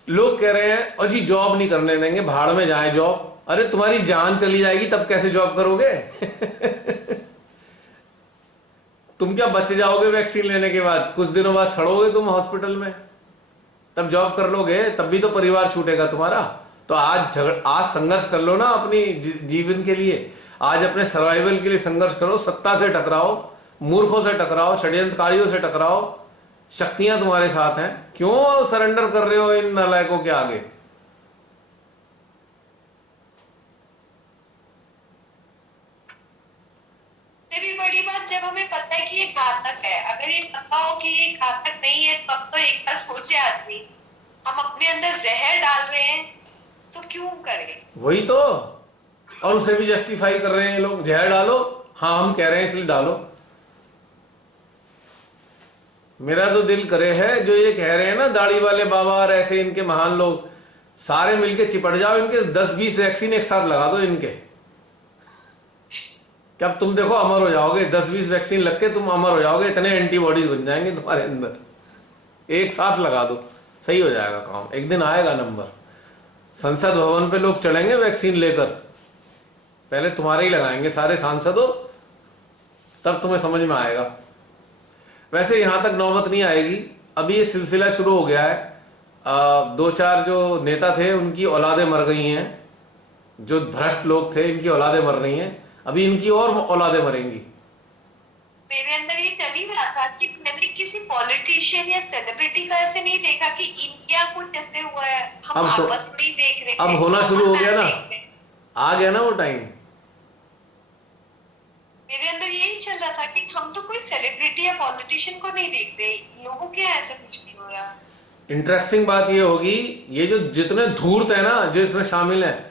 लोग कह रहे हैं और जी जॉब नहीं करने देंगे, भाड़ में जाए जॉब। अरे तुम्हारी जान चली जाएगी तब कैसे जॉब करोगे? तुम क्या बच जाओगे वैक्सीन लेने के बाद? कुछ दिनों बाद सड़ोगे तुम हॉस्पिटल में, तब जॉब कर लोगे, तब भी तो परिवार छूटेगा तुम्हारा। तो आज संघर्ष कर लो ना अपनी जीवन के लिए। आज अपने सर्वाइवल के लिए संघर्ष करो, सत्ता से टकराओ, मूर्खों से टकराओ, षड्यंत्रकारियों से टकराओ। शक्तियां तुम्हारे साथ हैं, क्यों सरेंडर कर रहे हो इन नालायकों के आगे? इससे भी बड़ी बात, जब हमें पता है कि ये घातक है, अगर ये पता हो कि ये घातक नहीं है, तब तो एक बार सोचे आदमी, हम अपने अंदर जहर डाल रहे हैं तो क्यों करें? वही तो, और उसे भी जस्टिफाई कर रहे हैं लोग, जहर डालो, हाँ हम कह रहे हैं इसलिए डालो। मेरा तो दिल करे है, जो ये कह रहे हैं ना दाढ़ी वाले बाबा और ऐसे इनके महान लोग, सारे मिलके चिपट जाओ, इनके 10-20 वैक्सीन एक साथ लगा दो इनके। क्या तुम देखो अमर हो जाओगे, 10-20 वैक्सीन लग के तुम अमर हो जाओगे, इतने एंटीबॉडीज बन जाएंगे तुम्हारे अंदर। एक साथ लगा दो, सही हो जाएगा काम, एक दिन आएगा नंबर। संसद भवन पे लोग चढ़ेंगे वैक्सीन लेकर, पहले तुम्हारे ही लगाएंगे सारे सांसदों, तब तुम्हें समझ में आएगा। वैसे यहां तक नौबत नहीं आएगी, अभी ये सिलसिला शुरू हो गया है। 2-4 जो नेता थे उनकी औलादें मर गई हैं, जो भ्रष्ट लोग थे इनकी औलादें मर रही हैं, अभी इनकी और औलादें मरेंगी। मेरे अंदर ये चल ही रहा था कि मैंने किसी पॉलिटिशियन या सेलिब्रिटी का ऐसे नहीं देखा कि इनका कुछ ऐसे हुआ है, हम अब तो आपस में ही देख रहे अब थे, होना शुरू हो गया ना, देख रहे थे। आ गया ना वो टाइम। मेरे अंदर यही चल रहा था कि हम तो कोई सेलिब्रिटी या पॉलिटिशियन को नहीं देख रहे, लोगों के यहाँ ऐसा कुछ नहीं हो रहा। इंटरेस्टिंग बात ये होगी, ये जो जितने धूर्त है ना जो इसमें शामिल है,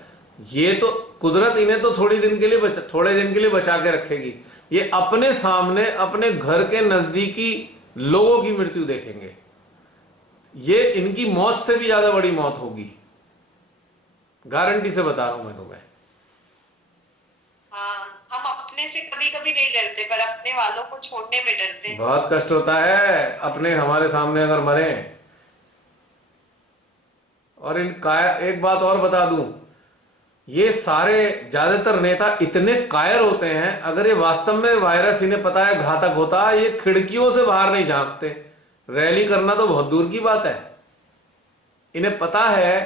ये तो कुदरत इन्हें तो थोड़े दिन के लिए बचा के रखेगी। ये अपने सामने अपने घर के नजदीकी लोगों की मृत्यु देखेंगे, ये इनकी मौत से भी ज्यादा बड़ी मौत होगी, गारंटी से बता रहा हूं मैं तुम्हें। हाँ, हम अपने से कभी कभी नहीं डरते पर अपने वालों को छोड़ने में डरते हैं। बहुत कष्ट होता है अपने हमारे सामने अगर मरे। और एक बात और बता दूं, ये सारे ज्यादातर नेता इतने कायर होते हैं, अगर ये वास्तव में वायरस इन्हें पता है घातक होता है, ये खिड़कियों से बाहर नहीं झांकते। रैली करना तो बहुत दूर की बात है। इन्हें पता है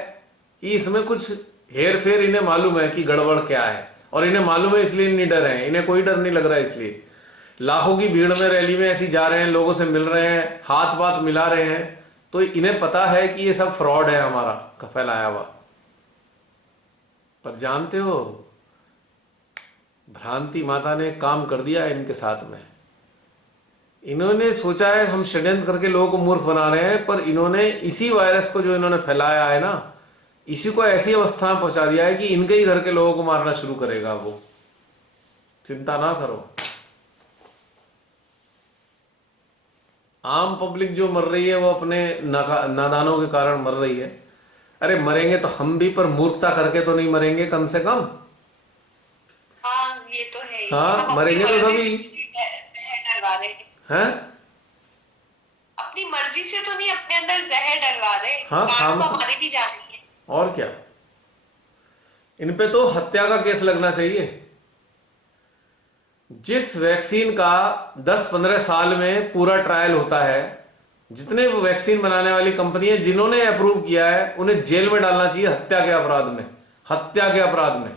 कि इसमें कुछ हेर फेर, इन्हें मालूम है कि गड़बड़ क्या है, और इन्हें मालूम है इसलिए निडर हैं। इन्हें कोई डर नहीं लग रहा है, इसलिए लाखों की भीड़ में रैली में ऐसी जा रहे हैं, लोगों से मिल रहे हैं, हाथ पाथ मिला रहे हैं। तो इन्हें पता है कि ये सब फ्रॉड है हमारा फैलाया हुआ। पर जानते हो, भ्रांति माता ने काम कर दिया है इनके साथ में। इन्होंने सोचा है हम षड्यंत्र करके लोगों को मूर्ख बना रहे हैं, पर इन्होंने इसी वायरस को जो इन्होंने फैलाया है ना, इसी को ऐसी अवस्था में पहुंचा दिया है कि इनके ही घर के लोगों को मारना शुरू करेगा वो। चिंता ना करो। आम पब्लिक जो मर रही है वो अपने नादानों के कारण मर रही है। अरे मरेंगे तो हम भी, पर मूर्खता करके तो नहीं मरेंगे कम से कम। हाँ, ये तो है। हाँ, मरेंगे तो सभी हैं। अपनी मर्जी से तो नहीं अपने अंदर जहर डलवा रहे। हाँ, प्राण तो हमारे भी जा रही है। और क्या, इन पे तो हत्या का केस लगना चाहिए। जिस वैक्सीन का 10-15 साल में पूरा ट्रायल होता है, जितने वो वैक्सीन बनाने वाली कंपनी है जिन्होंने अप्रूव किया है, उन्हें जेल में डालना चाहिए हत्या के अपराध में। हत्या के अपराध में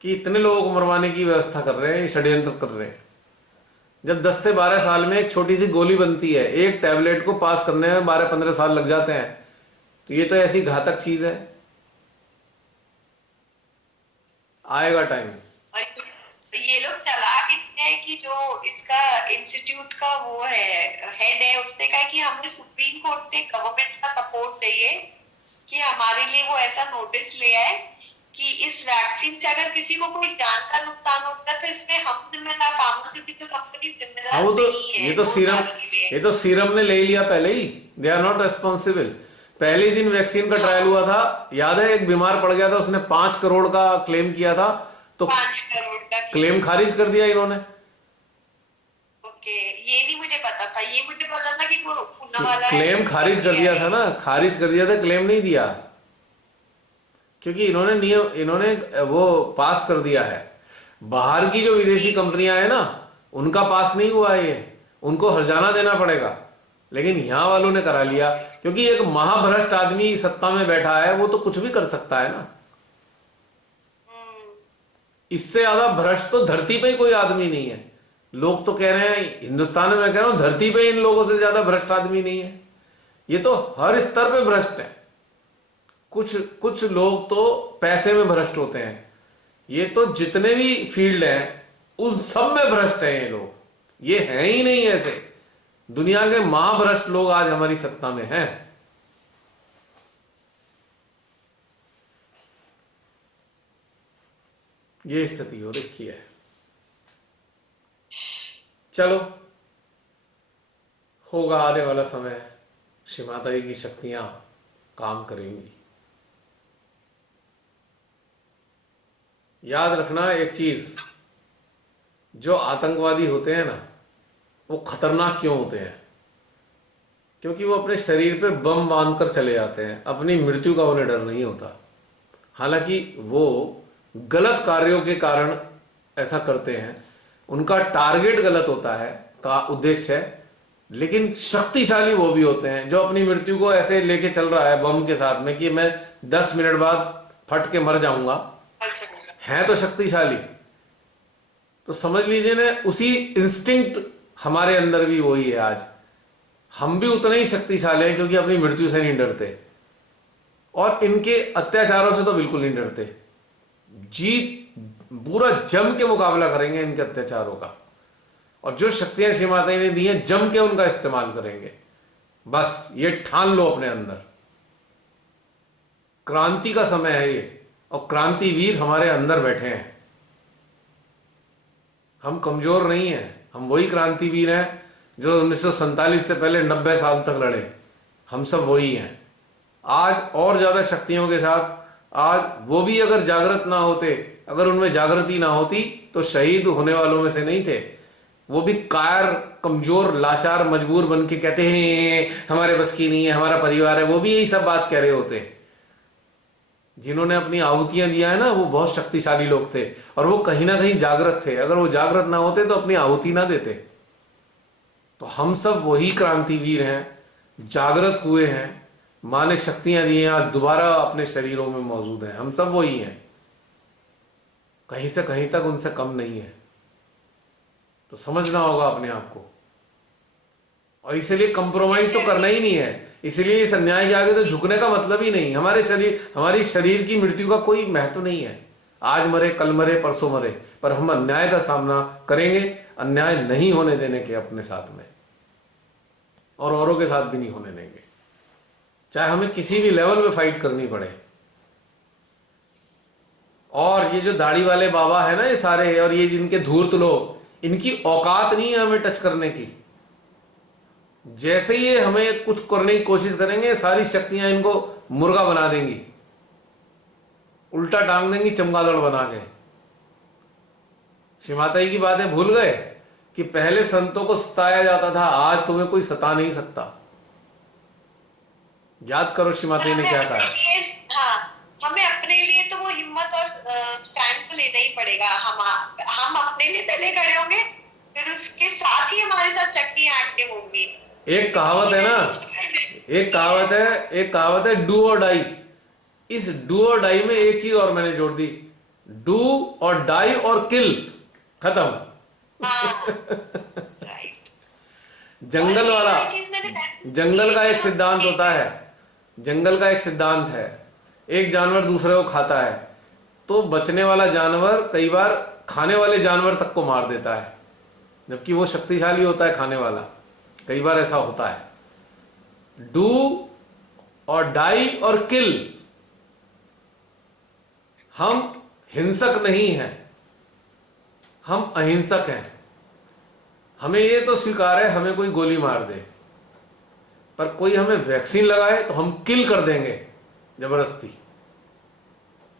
कि इतने लोगों को मरवाने की व्यवस्था कर रहे हैं, षड्यंत्र कर रहे हैं। जब 10 से 12 साल में एक छोटी सी गोली बनती है, एक टैबलेट को पास करने में 12-15 साल लग जाते हैं, तो ये तो ऐसी घातक चीज है। आएगा टाइम। ये लोग चालाक इतने हैं कि जो इसका इंस्टीट्यूट का वो है, हेड है, उसने कहा कि हमें सुप्रीम कोर्ट से गवर्नमेंट का सपोर्ट चाहिए कि हमारे लिए वो ऐसा नोटिस ले आए कि इस वैक्सीन से अगर किसी को कोई जान का नुकसान होता है तो इसमें हम जिम्मेदार, फार्मास्यूटिकल कंपनी जिम्मेदार नहीं है। ये तो सीरम ने ले लिया पहले ही। They are not responsible. पहले दिन वैक्सीन का ट्रायल हुआ था, याद है, एक बीमार पड़ गया था, उसने 5 करोड़ का क्लेम किया था, तो 5 करोड़ का क्लेम खारिज कर दिया इन्होंने। ओके, ये नहीं मुझे पता था। ये मुझे पता था कि वो पूना वाला क्लेम खारिज कर दिया था ना, खारिज कर दिया था, क्लेम नहीं दिया, क्योंकि इन्होंने वो पास कर दिया है। बाहर की जो विदेशी कंपनियां हैं ना, उनका पास नहीं हुआ है, ये उनको हर्जाना देना पड़ेगा। लेकिन यहां वालों ने करा लिया, क्योंकि एक महाभ्रष्ट आदमी सत्ता में बैठा है, वो तो कुछ भी कर सकता है ना। इससे ज्यादा भ्रष्ट तो धरती पे ही कोई आदमी नहीं है। लोग तो कह रहे हैं, हिंदुस्तान में मैं कह रहा हूं धरती पे इन लोगों से ज्यादा भ्रष्ट आदमी नहीं है। ये तो हर स्तर पे भ्रष्ट है। कुछ लोग तो पैसे में भ्रष्ट होते हैं, ये तो जितने भी फील्ड हैं उन सब में भ्रष्ट हैं ये लोग। ये हैं ही नहीं ऐसे। दुनिया के महाभ्रष्ट लोग आज हमारी सत्ता में हैं। ये स्थिति हो रखी है। चलो, होगा आने वाला समय, श्री माता जी की शक्तियां काम करेंगी। याद रखना एक चीज, जो आतंकवादी होते हैं ना, वो खतरनाक क्यों होते हैं? क्योंकि वो अपने शरीर पे बम बांधकर चले जाते हैं, अपनी मृत्यु का उन्हें डर नहीं होता। हालांकि वो गलत कार्यों के कारण ऐसा करते हैं, उनका टारगेट गलत होता है, का उद्देश्य है, लेकिन शक्तिशाली वो भी होते हैं जो अपनी मृत्यु को ऐसे लेके चल रहा है बम के साथ में कि मैं 10 मिनट बाद फट के मर जाऊंगा। है तो शक्तिशाली। तो समझ लीजिए ना, उसी इंस्टिंक्ट हमारे अंदर भी वही है। आज हम भी उतने ही शक्तिशाली हैं, क्योंकि अपनी मृत्यु से नहीं डरते और इनके अत्याचारों से तो बिल्कुल नहीं डरते। जीत पूरा जम के मुकाबला करेंगे इनके अत्याचारों का, और जो शक्तियां श्री माता ने दी हैं जम के उनका इस्तेमाल करेंगे। बस ये ठान लो अपने अंदर, क्रांति का समय है ये, और क्रांतिवीर हमारे अंदर बैठे हैं। हम कमजोर नहीं हैं, हम वही क्रांतिवीर हैं जो 1947 से पहले 90 साल तक लड़े। हम सब वही हैं। आज और ज्यादा शक्तियों के साथ, आज वो भी अगर जागृत ना होते, अगर उनमें जागृति ना होती, तो शहीद होने वालों में से नहीं थे। वो भी कायर, कमजोर, लाचार, मजबूर बन के कहते हैं हमारे बस की नहीं है, हमारा परिवार है, वो भी यही सब बात कह रहे होते। जिन्होंने अपनी आहुतियां दिया है ना, वो बहुत शक्तिशाली लोग थे, और वो कहीं ना कहीं जागृत थे। अगर वो जागृत ना होते तो अपनी आहुति ना देते। तो हम सब वही क्रांतिवीर हैं, जागृत हुए हैं, माँ ने शक्तियां दी हैं, आज दोबारा अपने शरीरों में मौजूद हैं। हम सब वही हैं, कहीं से कहीं तक उनसे कम नहीं है। तो समझना होगा अपने आप को, और इसलिए कंप्रोमाइज तो करना ही नहीं है। इसलिए इस अन्याय के आगे तो झुकने का मतलब ही नहीं। हमारी शरीर की मृत्यु का कोई महत्व नहीं है। आज मरे, कल मरे, परसों मरे, पर हम अन्याय का सामना करेंगे, अन्याय नहीं होने देने के अपने साथ में, और औरों के साथ भी नहीं होने देंगे, चाहे हमें किसी भी लेवल में फाइट करनी पड़े। और ये जो दाढ़ी वाले बाबा है ना ये सारे, और ये जिनके धूर्त लोग, इनकी औकात नहीं है हमें टच करने की। जैसे ही हमें कुछ करने की कोशिश करेंगे, सारी शक्तियां इनको मुर्गा बना देंगी, उल्टा टांग देंगी चमगादड़ बना के। श्री माता जी की बातें भूल गए कि पहले संतों को सताया जाता था, आज तुम्हें कोई सता नहीं सकता। याद करो श्री माता जी ने क्या कहा। हमें अपने लिए तो वो हिम्मत और स्टैंड तो लेना ही पड़ेगा। हम अपने लिए पहले खड़े होंगे, फिर उसके साथ ही हमारे साथ शक्तियां एक्टिव होंगी। एक कहावत है ना, एक कहावत है डू और डाई। इस डू और डाई में एक चीज और मैंने जोड़ दी, डू और डाई और किल, खत्म। जंगल वाला, जंगल का एक सिद्धांत होता है, जंगल का एक सिद्धांत है, एक जानवर दूसरे को खाता है तो बचने वाला जानवर कई बार खाने वाले जानवर तक को मार देता है, जबकि वो शक्तिशाली होता है खाने वाला। कई बार ऐसा होता है। डू और डाई और किल। हम हिंसक नहीं हैं, हम अहिंसक हैं। हमें ये तो स्वीकार है हमें कोई गोली मार दे, पर कोई हमें वैक्सीन लगाए तो हम किल कर देंगे जबरदस्ती।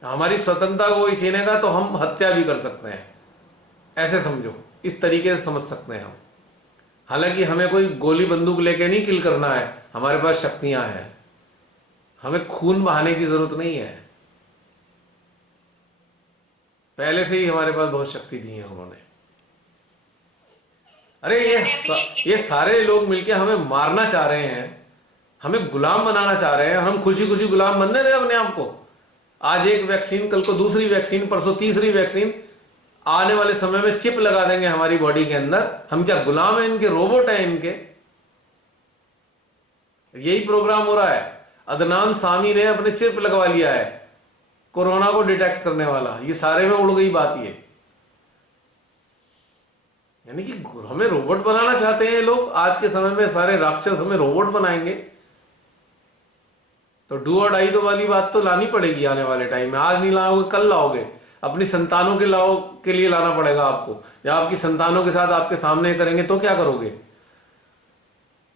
हमारी स्वतंत्रता को कोई छीनेगा तो हम हत्या भी कर सकते हैं, ऐसे समझो, इस तरीके से समझ सकते हैं हम। हालांकि हमें कोई गोली बंदूक लेके नहीं किल करना है, हमारे पास शक्तियां हैं, हमें खून बहाने की जरूरत नहीं है। पहले से ही हमारे पास बहुत शक्ति दी है उन्होंने। अरे ये सारे लोग मिलके हमें मारना चाह रहे हैं, हमें गुलाम बनाना चाह रहे हैं, हम खुशी खुशी गुलाम बनने दें अपने आप को। आज एक वैक्सीन, कल को दूसरी वैक्सीन, परसों तीसरी वैक्सीन, आने वाले समय में चिप लगा देंगे हमारी बॉडी के अंदर। हम क्या गुलाम हैं इनके, रोबोट हैं इनके? यही प्रोग्राम हो रहा है। अदनान सामी ने अपने चिप लगवा लिया है कोरोना को डिटेक्ट करने वाला। ये सारे में उड़ गई बात ये, यानी कि हमें रोबोट बनाना चाहते हैं लोग। आज के समय में सारे राक्षस हमें रोबोट बनाएंगे। तो डू और डाई तो वाली बात तो लानी पड़ेगी आने वाले टाइम में। आज नहीं लाओगे कल लाओगे, अपनी संतानों के लिए लाना पड़ेगा आपको। या आपकी संतानों के साथ आपके सामने करेंगे तो क्या करोगे?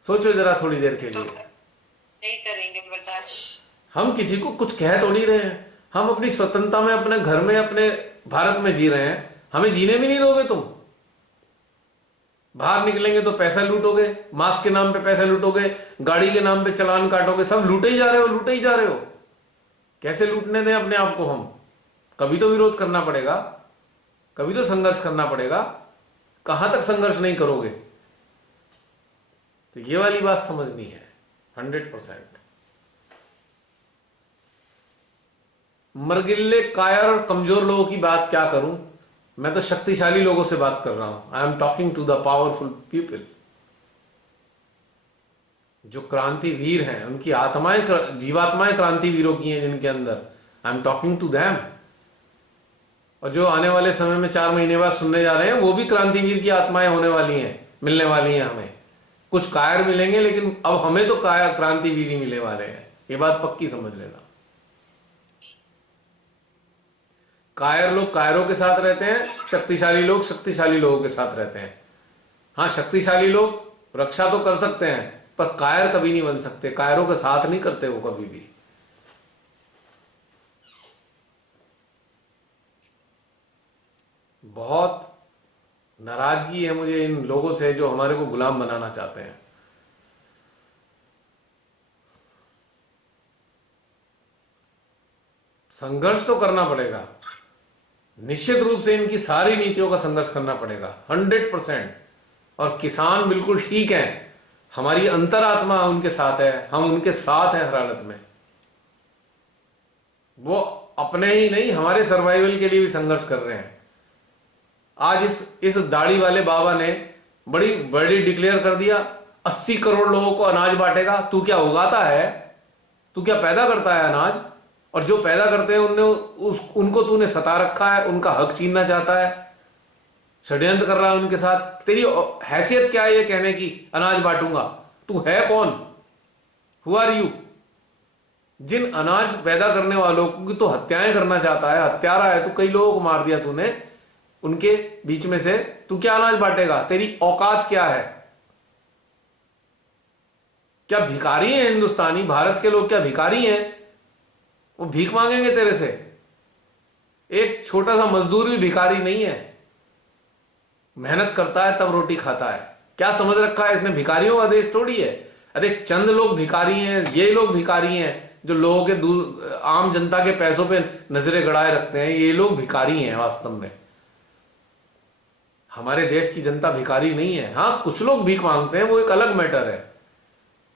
सोचो जरा थोड़ी देर के लिए। नहीं करेंगे बर्दाश्त। हम किसी को कुछ कह थोड़ी रहे हैं, हम अपनी स्वतंत्रता में अपने घर में अपने भारत में जी रहे हैं। हमें जीने भी नहीं दोगे तुम। बाहर निकलेंगे तो पैसा लूटोगे, मास्क के नाम पे पैसा लूटोगे, गाड़ी के नाम पे चालान काटोगे, सब लूटे ही जा रहे हो, लूटे ही जा रहे हो। कैसे लूटने दें अपने आप को हम? कभी तो विरोध करना पड़ेगा, कभी तो संघर्ष करना पड़ेगा। कहां तक संघर्ष नहीं करोगे? तो ये वाली बात समझनी है 100%। मरगिल्ले, कायर और कमजोर लोगों की बात क्या करूं? मैं तो शक्तिशाली लोगों से बात कर रहा हूं। I am talking to the powerful people, जो क्रांतिवीर हैं। उनकी आत्माएं, जीवात्माएं क्रांतिवीरों की हैं जिनके अंदर। I am talking to them. और जो आने वाले समय में 4 महीने बाद सुनने जा रहे हैं वो भी क्रांतिवीर की आत्माएं होने वाली हैं, मिलने वाली हैं हमें। कुछ कायर मिलेंगे लेकिन अब हमें तो क्रांतिवीर ही मिलने वाले हैं, ये बात पक्की समझ लेना। कायर लोग कायरों के साथ रहते हैं, शक्तिशाली लोग शक्तिशाली लोगों के साथ रहते हैं। हाँ, शक्तिशाली लोग रक्षा तो कर सकते हैं पर कायर कभी नहीं बन सकते, कायरों का साथ नहीं करते वो कभी भी। बहुत नाराजगी है मुझे इन लोगों से जो हमारे को गुलाम बनाना चाहते हैं। संघर्ष तो करना पड़ेगा, निश्चित रूप से इनकी सारी नीतियों का संघर्ष करना पड़ेगा 100%। और किसान बिल्कुल ठीक है, हमारी अंतरात्मा उनके साथ है, हम उनके साथ हैं हर हालत में। वो अपने ही नहीं हमारे सर्वाइवल के लिए भी संघर्ष कर रहे हैं। आज इस दाढ़ी वाले बाबा ने बड़ी बड़ी डिक्लेयर कर दिया 80 करोड़ लोगों को अनाज बांटेगा। तू क्या उगाता है? तू क्या पैदा करता है अनाज? और जो पैदा करते हैं उनको तूने सता रखा है, उनका हक छीनना चाहता है, षड्यंत्र कर रहा है उनके साथ। तेरी हैसियत क्या है ये कहने की अनाज बांटूंगा? तू है कौन? Who are you? जिन अनाज पैदा करने वालों की तो हत्याएं करना चाहता है, हत्यारा है तू, कई लोगों को मार दिया तूने, उनके बीच में से तू क्या अनाज बांटेगा? तेरी औकात क्या है? क्या भिखारी हैं हिंदुस्तानी, भारत के लोग क्या भिखारी हैं? वो भीख मांगेंगे तेरे से? एक छोटा सा मजदूर भी भिखारी नहीं है, मेहनत करता है तब रोटी खाता है। क्या समझ रखा है इसने भिखारियों का देश थोड़ी है। अरे चंद लोग भिखारी हैं, ये लोग भिखारी हैं जो लोगों के आम जनता के पैसों पे नजरें गड़ाए रखते हैं, ये लोग भिखारी हैं वास्तव में। हमारे देश की जनता भिखारी नहीं है। हाँ, कुछ लोग भीख मांगते हैं, वो एक अलग मैटर है,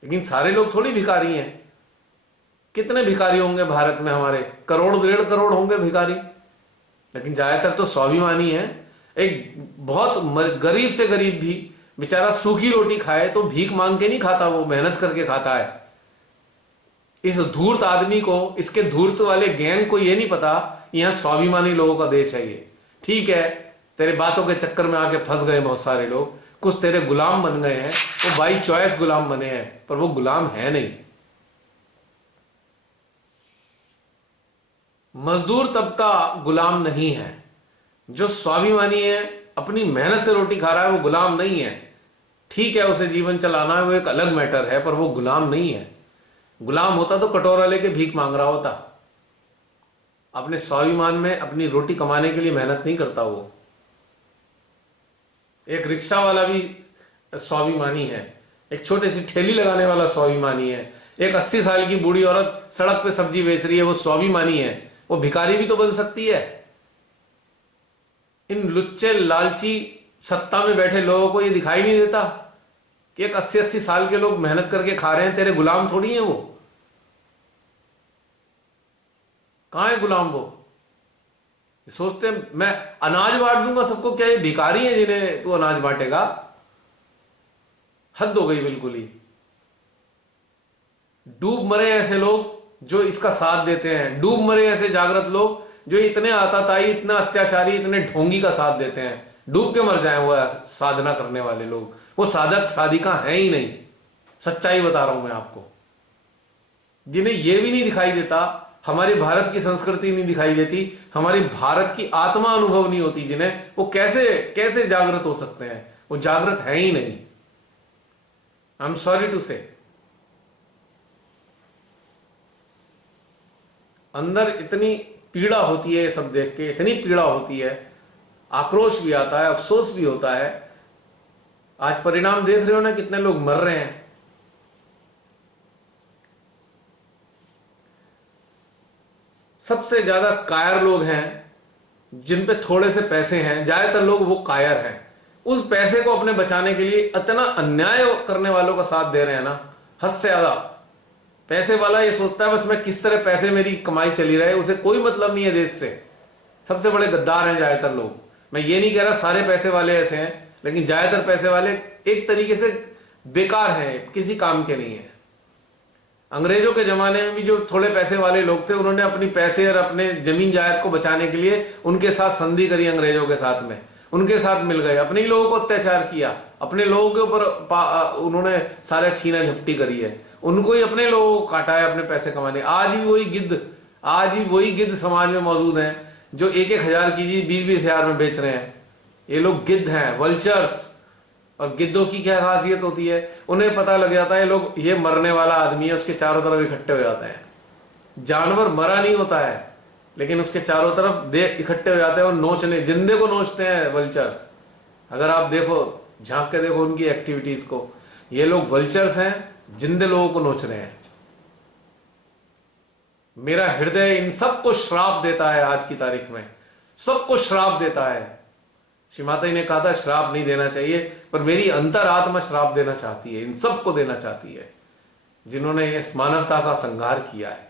लेकिन सारे लोग थोड़ी भिखारी हैं। कितने भिखारी होंगे भारत में? हमारे करोड़ 1.5 करोड़ होंगे भिखारी, लेकिन ज्यादातर तो स्वाभिमानी है। एक बहुत गरीब से गरीब भी बेचारा सूखी रोटी खाए तो भीख मांग के नहीं खाता, वो मेहनत करके खाता है। इस धूर्त आदमी को, इसके धूर्त वाले गैंग को ये नहीं पता यहां स्वाभिमानी लोगों का देश है ये। ठीक है, तेरे बातों के चक्कर में आके फंस गए बहुत सारे लोग, कुछ तेरे गुलाम बन गए हैं, वो बाई चॉइस गुलाम बने हैं, पर वो गुलाम है नहीं। मजदूर तबका गुलाम नहीं है। जो स्वाभिमानी है, अपनी मेहनत से रोटी खा रहा है, वो गुलाम नहीं है। ठीक है, उसे जीवन चलाना है, वो एक अलग मैटर है, पर वो गुलाम नहीं है। गुलाम होता तो कटोरा लेके भीख मांग रहा होता। अपने स्वाभिमान में अपनी रोटी कमाने के लिए मेहनत नहीं करता वो। एक रिक्शा वाला भी स्वाभिमानी है, एक छोटी सी ठेली लगाने वाला स्वाभिमानी है, एक 80 साल की बूढ़ी औरत सड़क पे सब्जी बेच रही है, वो स्वाभिमानी है। वो भिखारी भी तो बन सकती है। इन लुच्चे लालची सत्ता में बैठे लोगों को ये दिखाई नहीं देता कि एक 80-80 साल के लोग मेहनत करके खा रहे हैं, तेरे गुलाम थोड़ी हैं वो। कहां है गुलाम वो? सोचते हैं मैं अनाज बांट दूंगा सबको, क्या ये भिखारी हैं जिन्हें तू अनाज बांटेगा? हद हो गई बिल्कुल ही। डूब मरे ऐसे लोग जो इसका साथ देते हैं, डूब मरे ऐसे जागृत लोग जो इतने आताताई, इतना अत्याचारी, इतने ढोंगी का साथ देते हैं। डूब के मर जाए वो साधना करने वाले लोग। वो साधक साधिका है ही नहीं, सच्चाई बता रहा हूं मैं आपको। जिन्हें यह भी नहीं दिखाई देता, हमारी भारत की संस्कृति नहीं दिखाई देती, हमारी भारत की आत्मा अनुभव नहीं होती जिन्हें, वो कैसे जागृत हो सकते हैं? वो जागृत है ही नहीं। आई एम सॉरी टू से। अंदर इतनी पीड़ा होती है ये सब देख के, इतनी पीड़ा होती है, आक्रोश भी आता है, अफसोस भी होता है। आज परिणाम देख रहे हो ना, कितने लोग मर रहे हैं। सबसे ज्यादा कायर लोग हैं जिन पे थोड़े से पैसे हैं, ज्यादातर लोग वो कायर हैं। उस पैसे को अपने बचाने के लिए इतना अन्याय करने वालों का साथ दे रहे हैं ना, हद से ज्यादा। पैसे वाला ये सोचता है बस मैं किस तरह पैसे, मेरी कमाई चली रहे, उसे कोई मतलब नहीं है देश से। सबसे बड़े गद्दार हैं ज्यादातर लोग। मैं ये नहीं कह रहा सारे पैसे वाले ऐसे हैं, लेकिन ज्यादातर पैसे वाले एक तरीके से बेकार हैं, किसी काम के नहीं है। अंग्रेजों के जमाने में भी जो थोड़े पैसे वाले लोग थे, उन्होंने अपनी पैसे और अपने जमीन जायदाद को बचाने के लिए उनके साथ संधि करी, अंग्रेजों के साथ में उनके साथ मिल गए, अपने ही लोगों को अत्याचार किया, अपने लोगों के ऊपर उन्होंने सारे छीना झपटी करी है, उनको ही अपने लोगों को काटा है अपने पैसे कमाने। आज ही वही गिद्ध समाज में मौजूद हैं जो 1-1 हज़ार की चीज 20-20 हज़ार में बेच रहे हैं। ये लोग गिद्ध हैं, वल्चर्स। और गिद्धों की क्या खासियत होती है, उन्हें पता लग जाता है लोग ये मरने वाला आदमी है, उसके चारों तरफ इकट्ठे हो जाते हैं। जानवर मरा नहीं होता है लेकिन उसके चारों तरफ इकट्ठे हो जाते हैं और नोचने, जिंदे को नोचते हैं वल्चर्स। अगर आप देखो, झांक के देखो उनकी एक्टिविटीज को, ये लोग वल्चर्स हैं, जिंदे लोगों को नोच रहे हैं। मेरा हृदय इन सबको श्राप देता है, आज की तारीख में सबको श्राप देता है। श्री माता जी ने कहा था श्राप नहीं देना चाहिए, पर मेरी अंतरात्मा श्राप देना चाहती है, इन सबको देना चाहती है जिन्होंने इस मानवता का संहार किया है।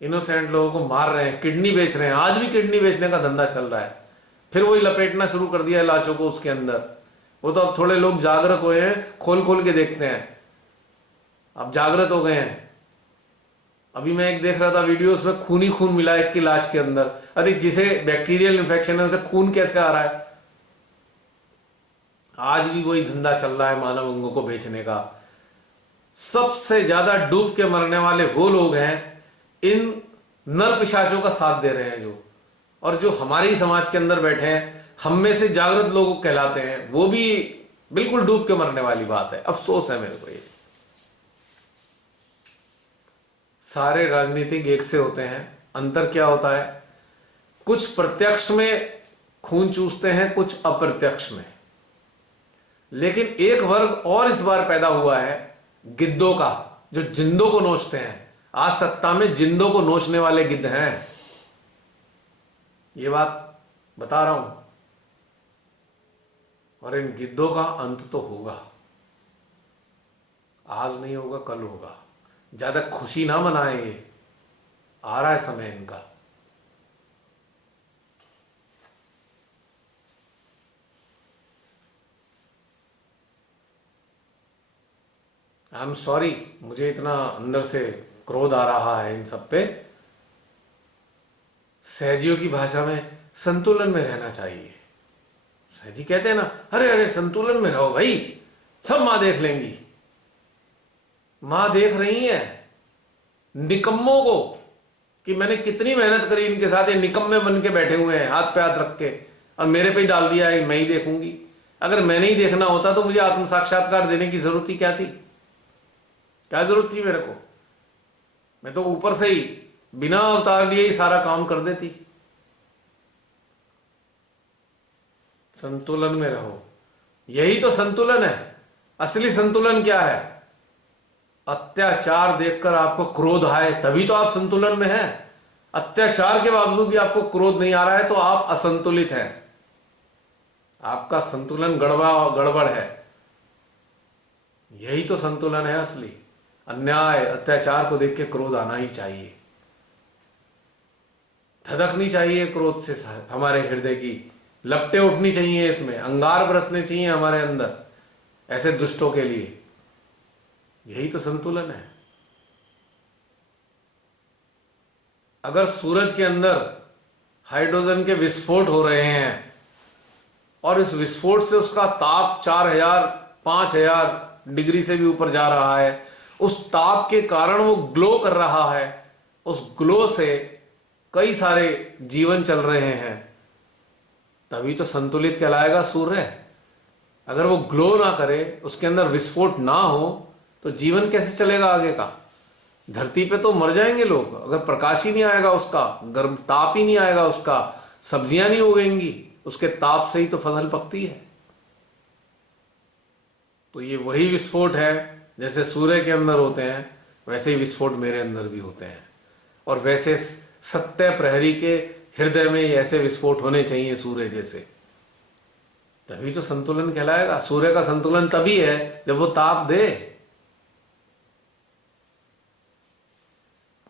इनोसेंट लोगों को मार रहे हैं, किडनी बेच रहे हैं, आज भी किडनी बेचने का धंधा चल रहा है। फिर वही लपेटना शुरू कर दिया है लाशों को उसके अंदर। वो तो अब थोड़े लोग जागरूक हुए हैं, खोल खोल के देखते हैं, अब जागृत हो गए हैं। अभी मैं एक देख रहा था वीडियो, उसमें खून ही खून मिला एक की लाश के अंदर। अरे जिसे बैक्टीरियल इन्फेक्शन है उसे खून कैसे आ रहा है? आज भी वही धंधा चल रहा है मानव अंगों को बेचने का। सबसे ज्यादा डूब के मरने वाले वो लोग हैं, इन नर पिशाचों का साथ दे रहे हैं जो, और जो हमारे ही समाज के अंदर बैठे हैं, हम में से जागृत लोग कहलाते हैं, वो भी बिल्कुल डूब के मरने वाली बात है। अफसोस है मेरे को। ये सारे राजनीतिक एक से होते हैं, अंतर क्या होता है? कुछ प्रत्यक्ष में खून चूसते हैं, कुछ अप्रत्यक्ष में। लेकिन एक वर्ग और इस बार पैदा हुआ है गिद्धों का, जो जिंदों को नोचते हैं। आज सत्ता में जिंदों को नोचने वाले गिद्ध हैं, ये बात बता रहा हूं। और इन गिद्धों का अंत तो होगा, आज नहीं होगा कल होगा। ज्यादा खुशी ना मनाएंगे, आ रहा है समय इनका। आई एम सॉरी, मुझे इतना अंदर से क्रोध आ रहा है इन सब पे। सहजियों की भाषा में संतुलन में रहना चाहिए। सहजी कहते हैं ना, अरे अरे संतुलन में रहो भाई, सब मां देख लेंगी। मां देख रही है निकम्मों को कि मैंने कितनी मेहनत करी इनके साथ, ये निकम्मे बन के बैठे हुए हैं हाथ पे हाथ रख के, और मेरे पे डाल दिया है मैं ही देखूंगी। अगर मैंने ही देखना होता तो मुझे आत्म साक्षात्कार देने की जरूरत ही क्या थी? क्या जरूरत थी मेरे को? मैं तो ऊपर से ही बिना अवतार लिए ही सारा काम कर देती। संतुलन में रहो, यही तो संतुलन है। असली संतुलन क्या है? अत्याचार देखकर आपको क्रोध आए तभी तो आप संतुलन में हैं। अत्याचार के बावजूद भी आपको क्रोध नहीं आ रहा है तो आप असंतुलित हैं, आपका संतुलन गड़बड़ है। यही तो संतुलन है असली। अन्याय अत्याचार को देख के क्रोध आना ही चाहिए, धधकनी चाहिए क्रोध से, हमारे हृदय की लपटें उठनी चाहिए, इसमें अंगार बरसने चाहिए हमारे अंदर ऐसे दुष्टों के लिए। यही तो संतुलन है। अगर सूरज के अंदर हाइड्रोजन के विस्फोट हो रहे हैं और इस विस्फोट से उसका ताप 4000 5000 डिग्री से भी ऊपर जा रहा है, उस ताप के कारण वो ग्लो कर रहा है, उस ग्लो से कई सारे जीवन चल रहे हैं, तभी तो संतुलित कहलाएगा सूर्य। अगर वो ग्लो ना करे, उसके अंदर विस्फोट ना हो, तो जीवन कैसे चलेगा आगे का? धरती पे तो मर जाएंगे लोग अगर प्रकाश ही नहीं आएगा, उसका गर्म ताप ही नहीं आएगा, उसका सब्जियां नहीं उगेंगी, उसके ताप से ही तो फसल पकती है। तो ये वही विस्फोट है, जैसे सूर्य के अंदर होते हैं वैसे ही विस्फोट मेरे अंदर भी होते हैं। और वैसे सत्य प्रहरी के हृदय में ऐसे विस्फोट होने चाहिए सूर्य जैसे, तभी तो संतुलन कहलाएगा। सूर्य का संतुलन तभी है जब वो ताप दे।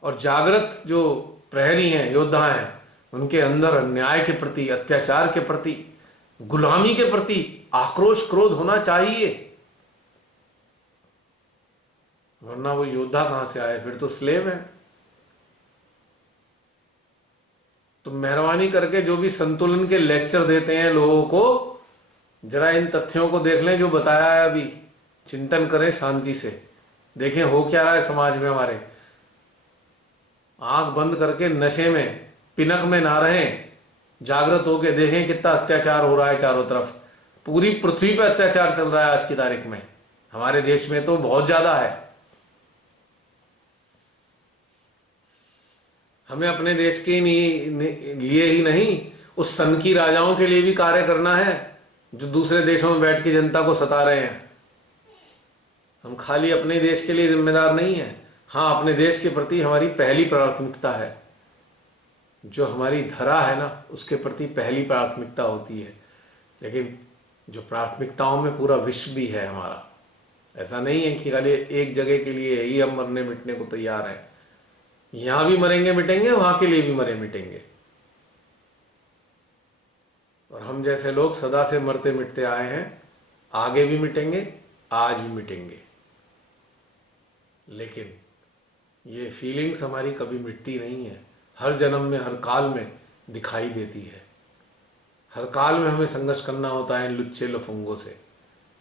और जागृत जो प्रहरी हैं, योद्धा हैं, उनके अंदर अन्याय के प्रति, अत्याचार के प्रति, गुलामी के प्रति आक्रोश क्रोध होना चाहिए। वरना वो योद्धा कहां से आए, फिर तो स्लेव है। तो मेहरबानी करके जो भी संतुलन के लेक्चर देते हैं लोगों को, जरा इन तथ्यों को देख लें जो बताया है अभी, चिंतन करें शांति से, देखें हो क्या रहा है समाज में हमारे। आंख बंद करके नशे में, पिनक में ना रहें, जागृत होके देखें कितना अत्याचार हो रहा है चारों तरफ। पूरी पृथ्वी पे अत्याचार चल रहा है आज की तारीख में, हमारे देश में तो बहुत ज्यादा है। हमें अपने देश के लिए ही नहीं, उस सन की राजाओं के लिए भी कार्य करना है जो दूसरे देशों में बैठ के जनता को सता रहे हैं। हम खाली अपने देश के लिए जिम्मेदार नहीं है। हाँ, अपने देश के प्रति हमारी पहली प्राथमिकता है, जो हमारी धरा है ना, उसके प्रति पहली प्राथमिकता होती है। लेकिन जो प्राथमिकताओं में पूरा विश्व भी है हमारा, ऐसा नहीं है कि खाली एक जगह के लिए ही हम मरने मिटने को तैयार हैं। यहां भी मरेंगे मिटेंगे, वहां के लिए भी मरे मिटेंगे। और हम जैसे लोग सदा से मरते मिटते आए हैं, आगे भी मिटेंगे, आज भी मिटेंगे। लेकिन ये फीलिंग्स हमारी कभी मिटती नहीं है, हर जन्म में, हर काल में दिखाई देती है। हर काल में हमें संघर्ष करना होता है इन लुच्चे लफंगों से,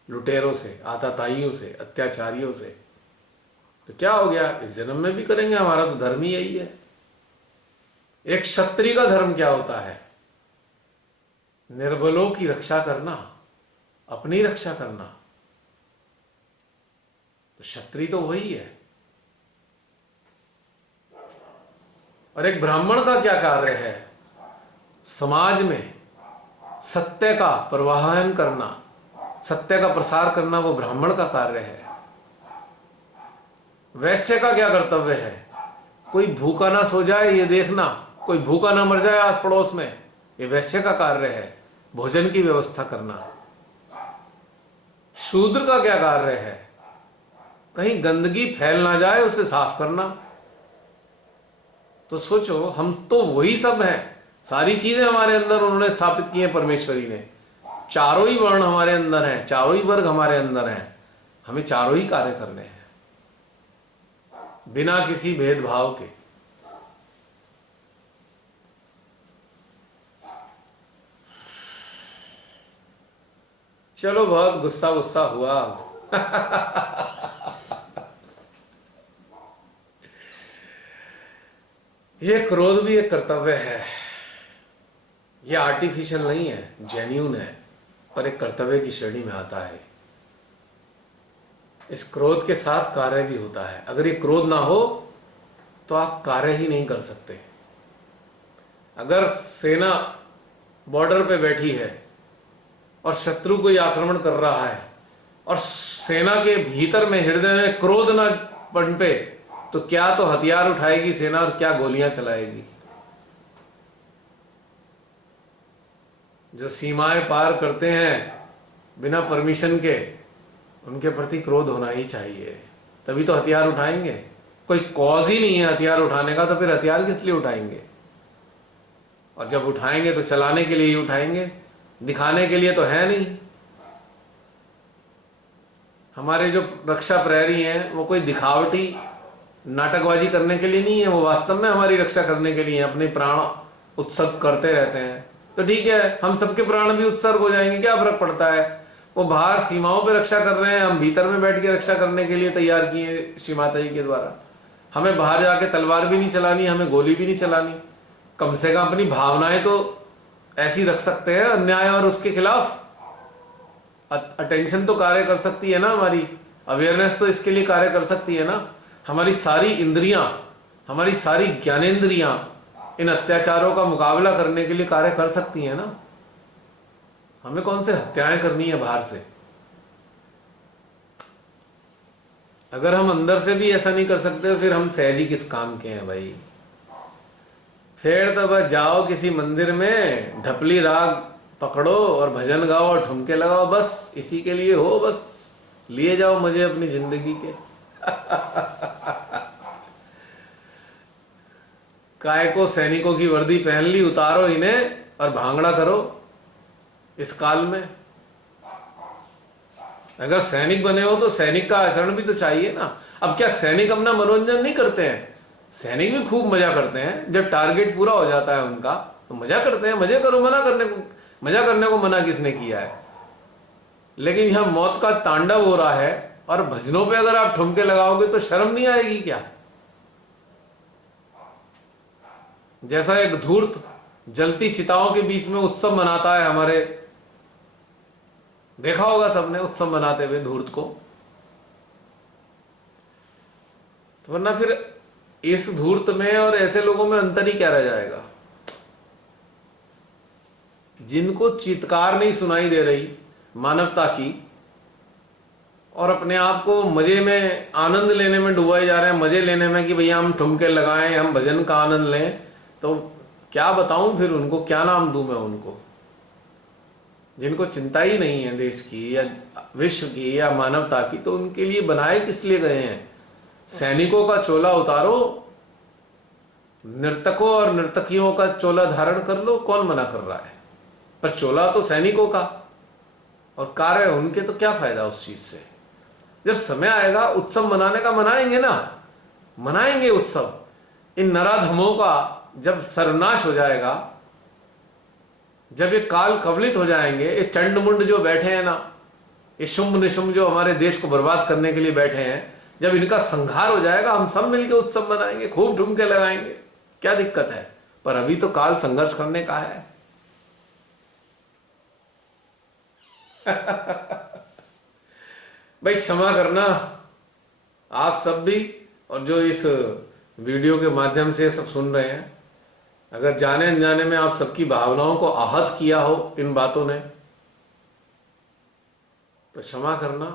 लुटेरों से, आताताइयों से, अत्याचारियों से। तो क्या हो गया, इस जन्म में भी करेंगे, हमारा तो धर्म ही यही है। एक क्षत्रिय का धर्म क्या होता है? निर्बलों की रक्षा करना, अपनी रक्षा करना। तो क्षत्रिय तो वही है। और एक ब्राह्मण का क्या कार्य है? समाज में सत्य का प्रवाहन करना, सत्य का प्रसार करना, वो ब्राह्मण का कार्य है। वैश्य का क्या कर्तव्य है? कोई भूखा ना सो जाए ये देखना, कोई भूखा ना मर जाए आस पड़ोस में, ये वैश्य का कार्य है, भोजन की व्यवस्था करना। शूद्र का क्या कार्य है? कहीं गंदगी फैल ना जाए उसे साफ करना। तो सोचो, हम तो वही सब हैं, सारी चीजें हमारे अंदर उन्होंने स्थापित की हैं परमेश्वरी ने। चारों ही वर्ण हमारे अंदर हैं, चारों ही वर्ग हमारे अंदर हैं, हमें चारों ही कार्य करने हैं बिना किसी भेदभाव के। चलो, बहुत गुस्सा गुस्सा हुआ। ये क्रोध भी एक कर्तव्य है, ये आर्टिफिशियल नहीं है, जेन्यून है, पर एक कर्तव्य की श्रेणी में आता है। इस क्रोध के साथ कार्य भी होता है। अगर ये क्रोध ना हो तो आप कार्य ही नहीं कर सकते। अगर सेना बॉर्डर पे बैठी है और शत्रु कोई आक्रमण कर रहा है और सेना के भीतर में, हृदय में क्रोध ना पनपे, तो क्या तो हथियार उठाएगी सेना और क्या गोलियां चलाएगी। जो सीमाएं पार करते हैं बिना परमिशन के, उनके प्रति क्रोध होना ही चाहिए, तभी तो हथियार उठाएंगे। कोई कॉज ही नहीं है हथियार उठाने का, तो फिर हथियार किस लिए उठाएंगे? और जब उठाएंगे तो चलाने के लिए ही उठाएंगे, दिखाने के लिए तो है नहीं। हमारे जो रक्षा प्रहरी हैं वो कोई दिखावटी नाटकबाजी करने के लिए नहीं है, वो वास्तव में हमारी रक्षा करने के लिए, अपने प्राण उत्सर्ग करते रहते हैं। तो ठीक है, हम सबके प्राण भी उत्सर्ग हो जाएंगे, क्या फर्क पड़ता है? वो बाहर सीमाओं पे रक्षा कर रहे हैं, हम भीतर में बैठ के रक्षा करने के लिए तैयार किए श्री माता जी के द्वारा। हमें बाहर जाके तलवार भी नहीं चलानी, हमें गोली भी नहीं चलानी। कम से कम अपनी भावनाएं तो ऐसी रख सकते हैं अन्याय और उसके खिलाफ। अटेंशन तो कार्य कर सकती है ना, हमारी अवेयरनेस तो इसके लिए कार्य कर सकती है ना। हमारी सारी इंद्रियां, हमारी सारी ज्ञानेंद्रियां इन अत्याचारों का मुकाबला करने के लिए कार्य कर सकती है ना। हमें कौन से हत्याएं करनी है बाहर से? अगर हम अंदर से भी ऐसा नहीं कर सकते, फिर हम सहजी किस काम के हैं भाई? फिर तो बस जाओ किसी मंदिर में, ढपली राग पकड़ो और भजन गाओ और ठुमके लगाओ, बस इसी के लिए हो, बस लिए जाओ मजे अपनी जिंदगी के। काय को सैनिकों की वर्दी पहन ली, उतारो इन्हें और भांगड़ा करो इस काल में। अगर सैनिक बने हो तो सैनिक का आचरण भी तो चाहिए ना। अब क्या सैनिक अपना मनोरंजन नहीं करते हैं? सैनिक भी खूब मजा करते हैं। जब टारगेट पूरा हो जाता है उनका तो मजा करते हैं। मजे करो, मजा करने को मना किसने किया है? लेकिन यह मौत का तांडव हो रहा है और भजनों पे अगर आप ठुमके लगाओगे तो शर्म नहीं आएगी क्या? जैसा एक धूर्त जलती चिताओं के बीच में उत्सव मनाता है हमारे, देखा होगा सबने उत्सव मनाते हुए धूर्त को। तो वरना फिर इस धूर्त में और ऐसे लोगों में अंतर ही क्या रह जाएगा? जिनको चित्कार नहीं सुनाई दे रही मानवता की, और अपने आप को मजे में आनंद लेने में डुबाए जा रहे हैं, मजे लेने में कि भैया हम ठुमके लगाएं, हम भजन का आनंद लें, तो क्या बताऊं फिर उनको, क्या नाम दूं मैं उनको? जिनको चिंता ही नहीं है देश की या विश्व की या मानवता की, तो उनके लिए बनाए किस लिए गए हैं? सैनिकों का चोला उतारो, नर्तकों और नर्तकियों का चोला धारण कर लो, कौन मना कर रहा है? पर चोला तो सैनिकों का और कार्य उनके, तो क्या फायदा उस चीज से? जब समय आएगा उत्सव मनाने का, मनाएंगे ना, मनाएंगे उत्सव। इन नराधमों का जब सर्वनाश हो जाएगा, जब ये काल कवलित हो जाएंगे, ये चंडमुंड जो बैठे हैं ना, ये शुंभ निशुंभ जो हमारे देश को बर्बाद करने के लिए बैठे हैं, जब इनका संहार हो जाएगा, हम सब मिलकर उत्सव मनाएंगे, खूब ठुमके लगाएंगे, क्या दिक्कत है? पर अभी तो काल संघर्ष करने का है। भाई क्षमा करना आप सब भी, और जो इस वीडियो के माध्यम से सब सुन रहे हैं, अगर जाने अनजाने में आप सबकी भावनाओं को आहत किया हो इन बातों ने, तो क्षमा करना।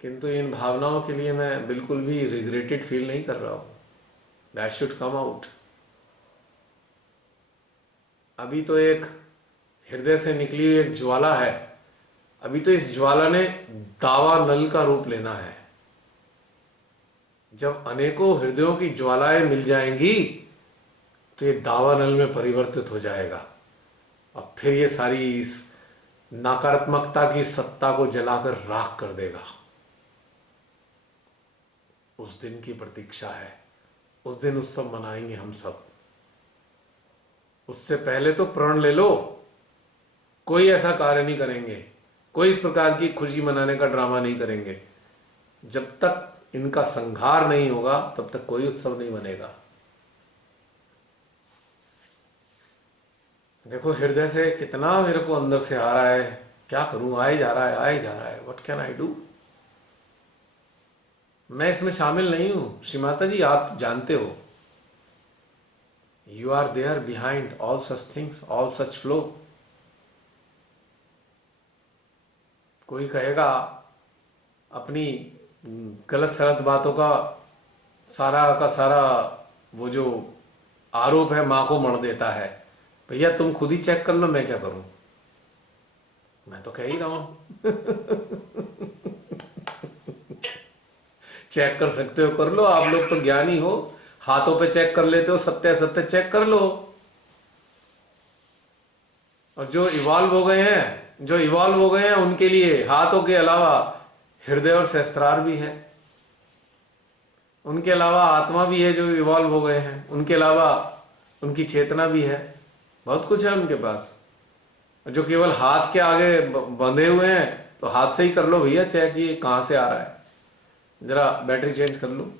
किंतु इन भावनाओं के लिए मैं बिल्कुल भी रिग्रेटेड फील नहीं कर रहा हूं। That should come out. अभी तो एक हृदय से निकली हुई एक ज्वाला है, अभी तो इस ज्वाला ने दावा नल का रूप लेना है। जब अनेकों हृदयों की ज्वालाएं मिल जाएंगी तो ये दावा नल में परिवर्तित हो जाएगा, और फिर ये सारी इस नकारात्मकता की सत्ता को जलाकर राख कर देगा। उस दिन की प्रतीक्षा है, उस दिन उत्सव मनाएंगे हम सब। उससे पहले तो प्रण ले लो, कोई ऐसा कार्य नहीं करेंगे, कोई इस प्रकार की खुशी मनाने का ड्रामा नहीं करेंगे। जब तक इनका संहार नहीं होगा तब तक कोई उत्सव नहीं बनेगा। देखो हृदय से कितना मेरे को अंदर से आ रहा है, क्या करूं, आए जा रहा है, आए जा रहा है। What can I do? मैं इसमें शामिल नहीं हूं। श्री माता जी आप जानते हो, you are there behind all such things, all such flow. कोई कहेगा अपनी गलत सलत बातों का सारा वो जो आरोप है मां को मढ़ देता है। भैया तुम खुद ही चेक कर लो, मैं क्या करूं? मैं तो कह ही रहा हूं। चेक कर सकते हो कर लो, आप लोग तो ज्ञानी हो, हाथों पे चेक कर लेते हो, सत्य सत्य चेक कर लो। और जो इवॉल्व हो गए हैं उनके लिए हाथों के अलावा हृदय और सहस्त्रार भी है, उनके अलावा आत्मा भी है जो इवॉल्व हो गए हैं, उनके अलावा उनकी चेतना भी है, बहुत कुछ है उनके पास। जो केवल हाथ के आगे बंधे हुए हैं तो हाथ से ही कर लो भैया चेक, ये कहां से आ रहा है, जरा बैटरी चेंज कर लो।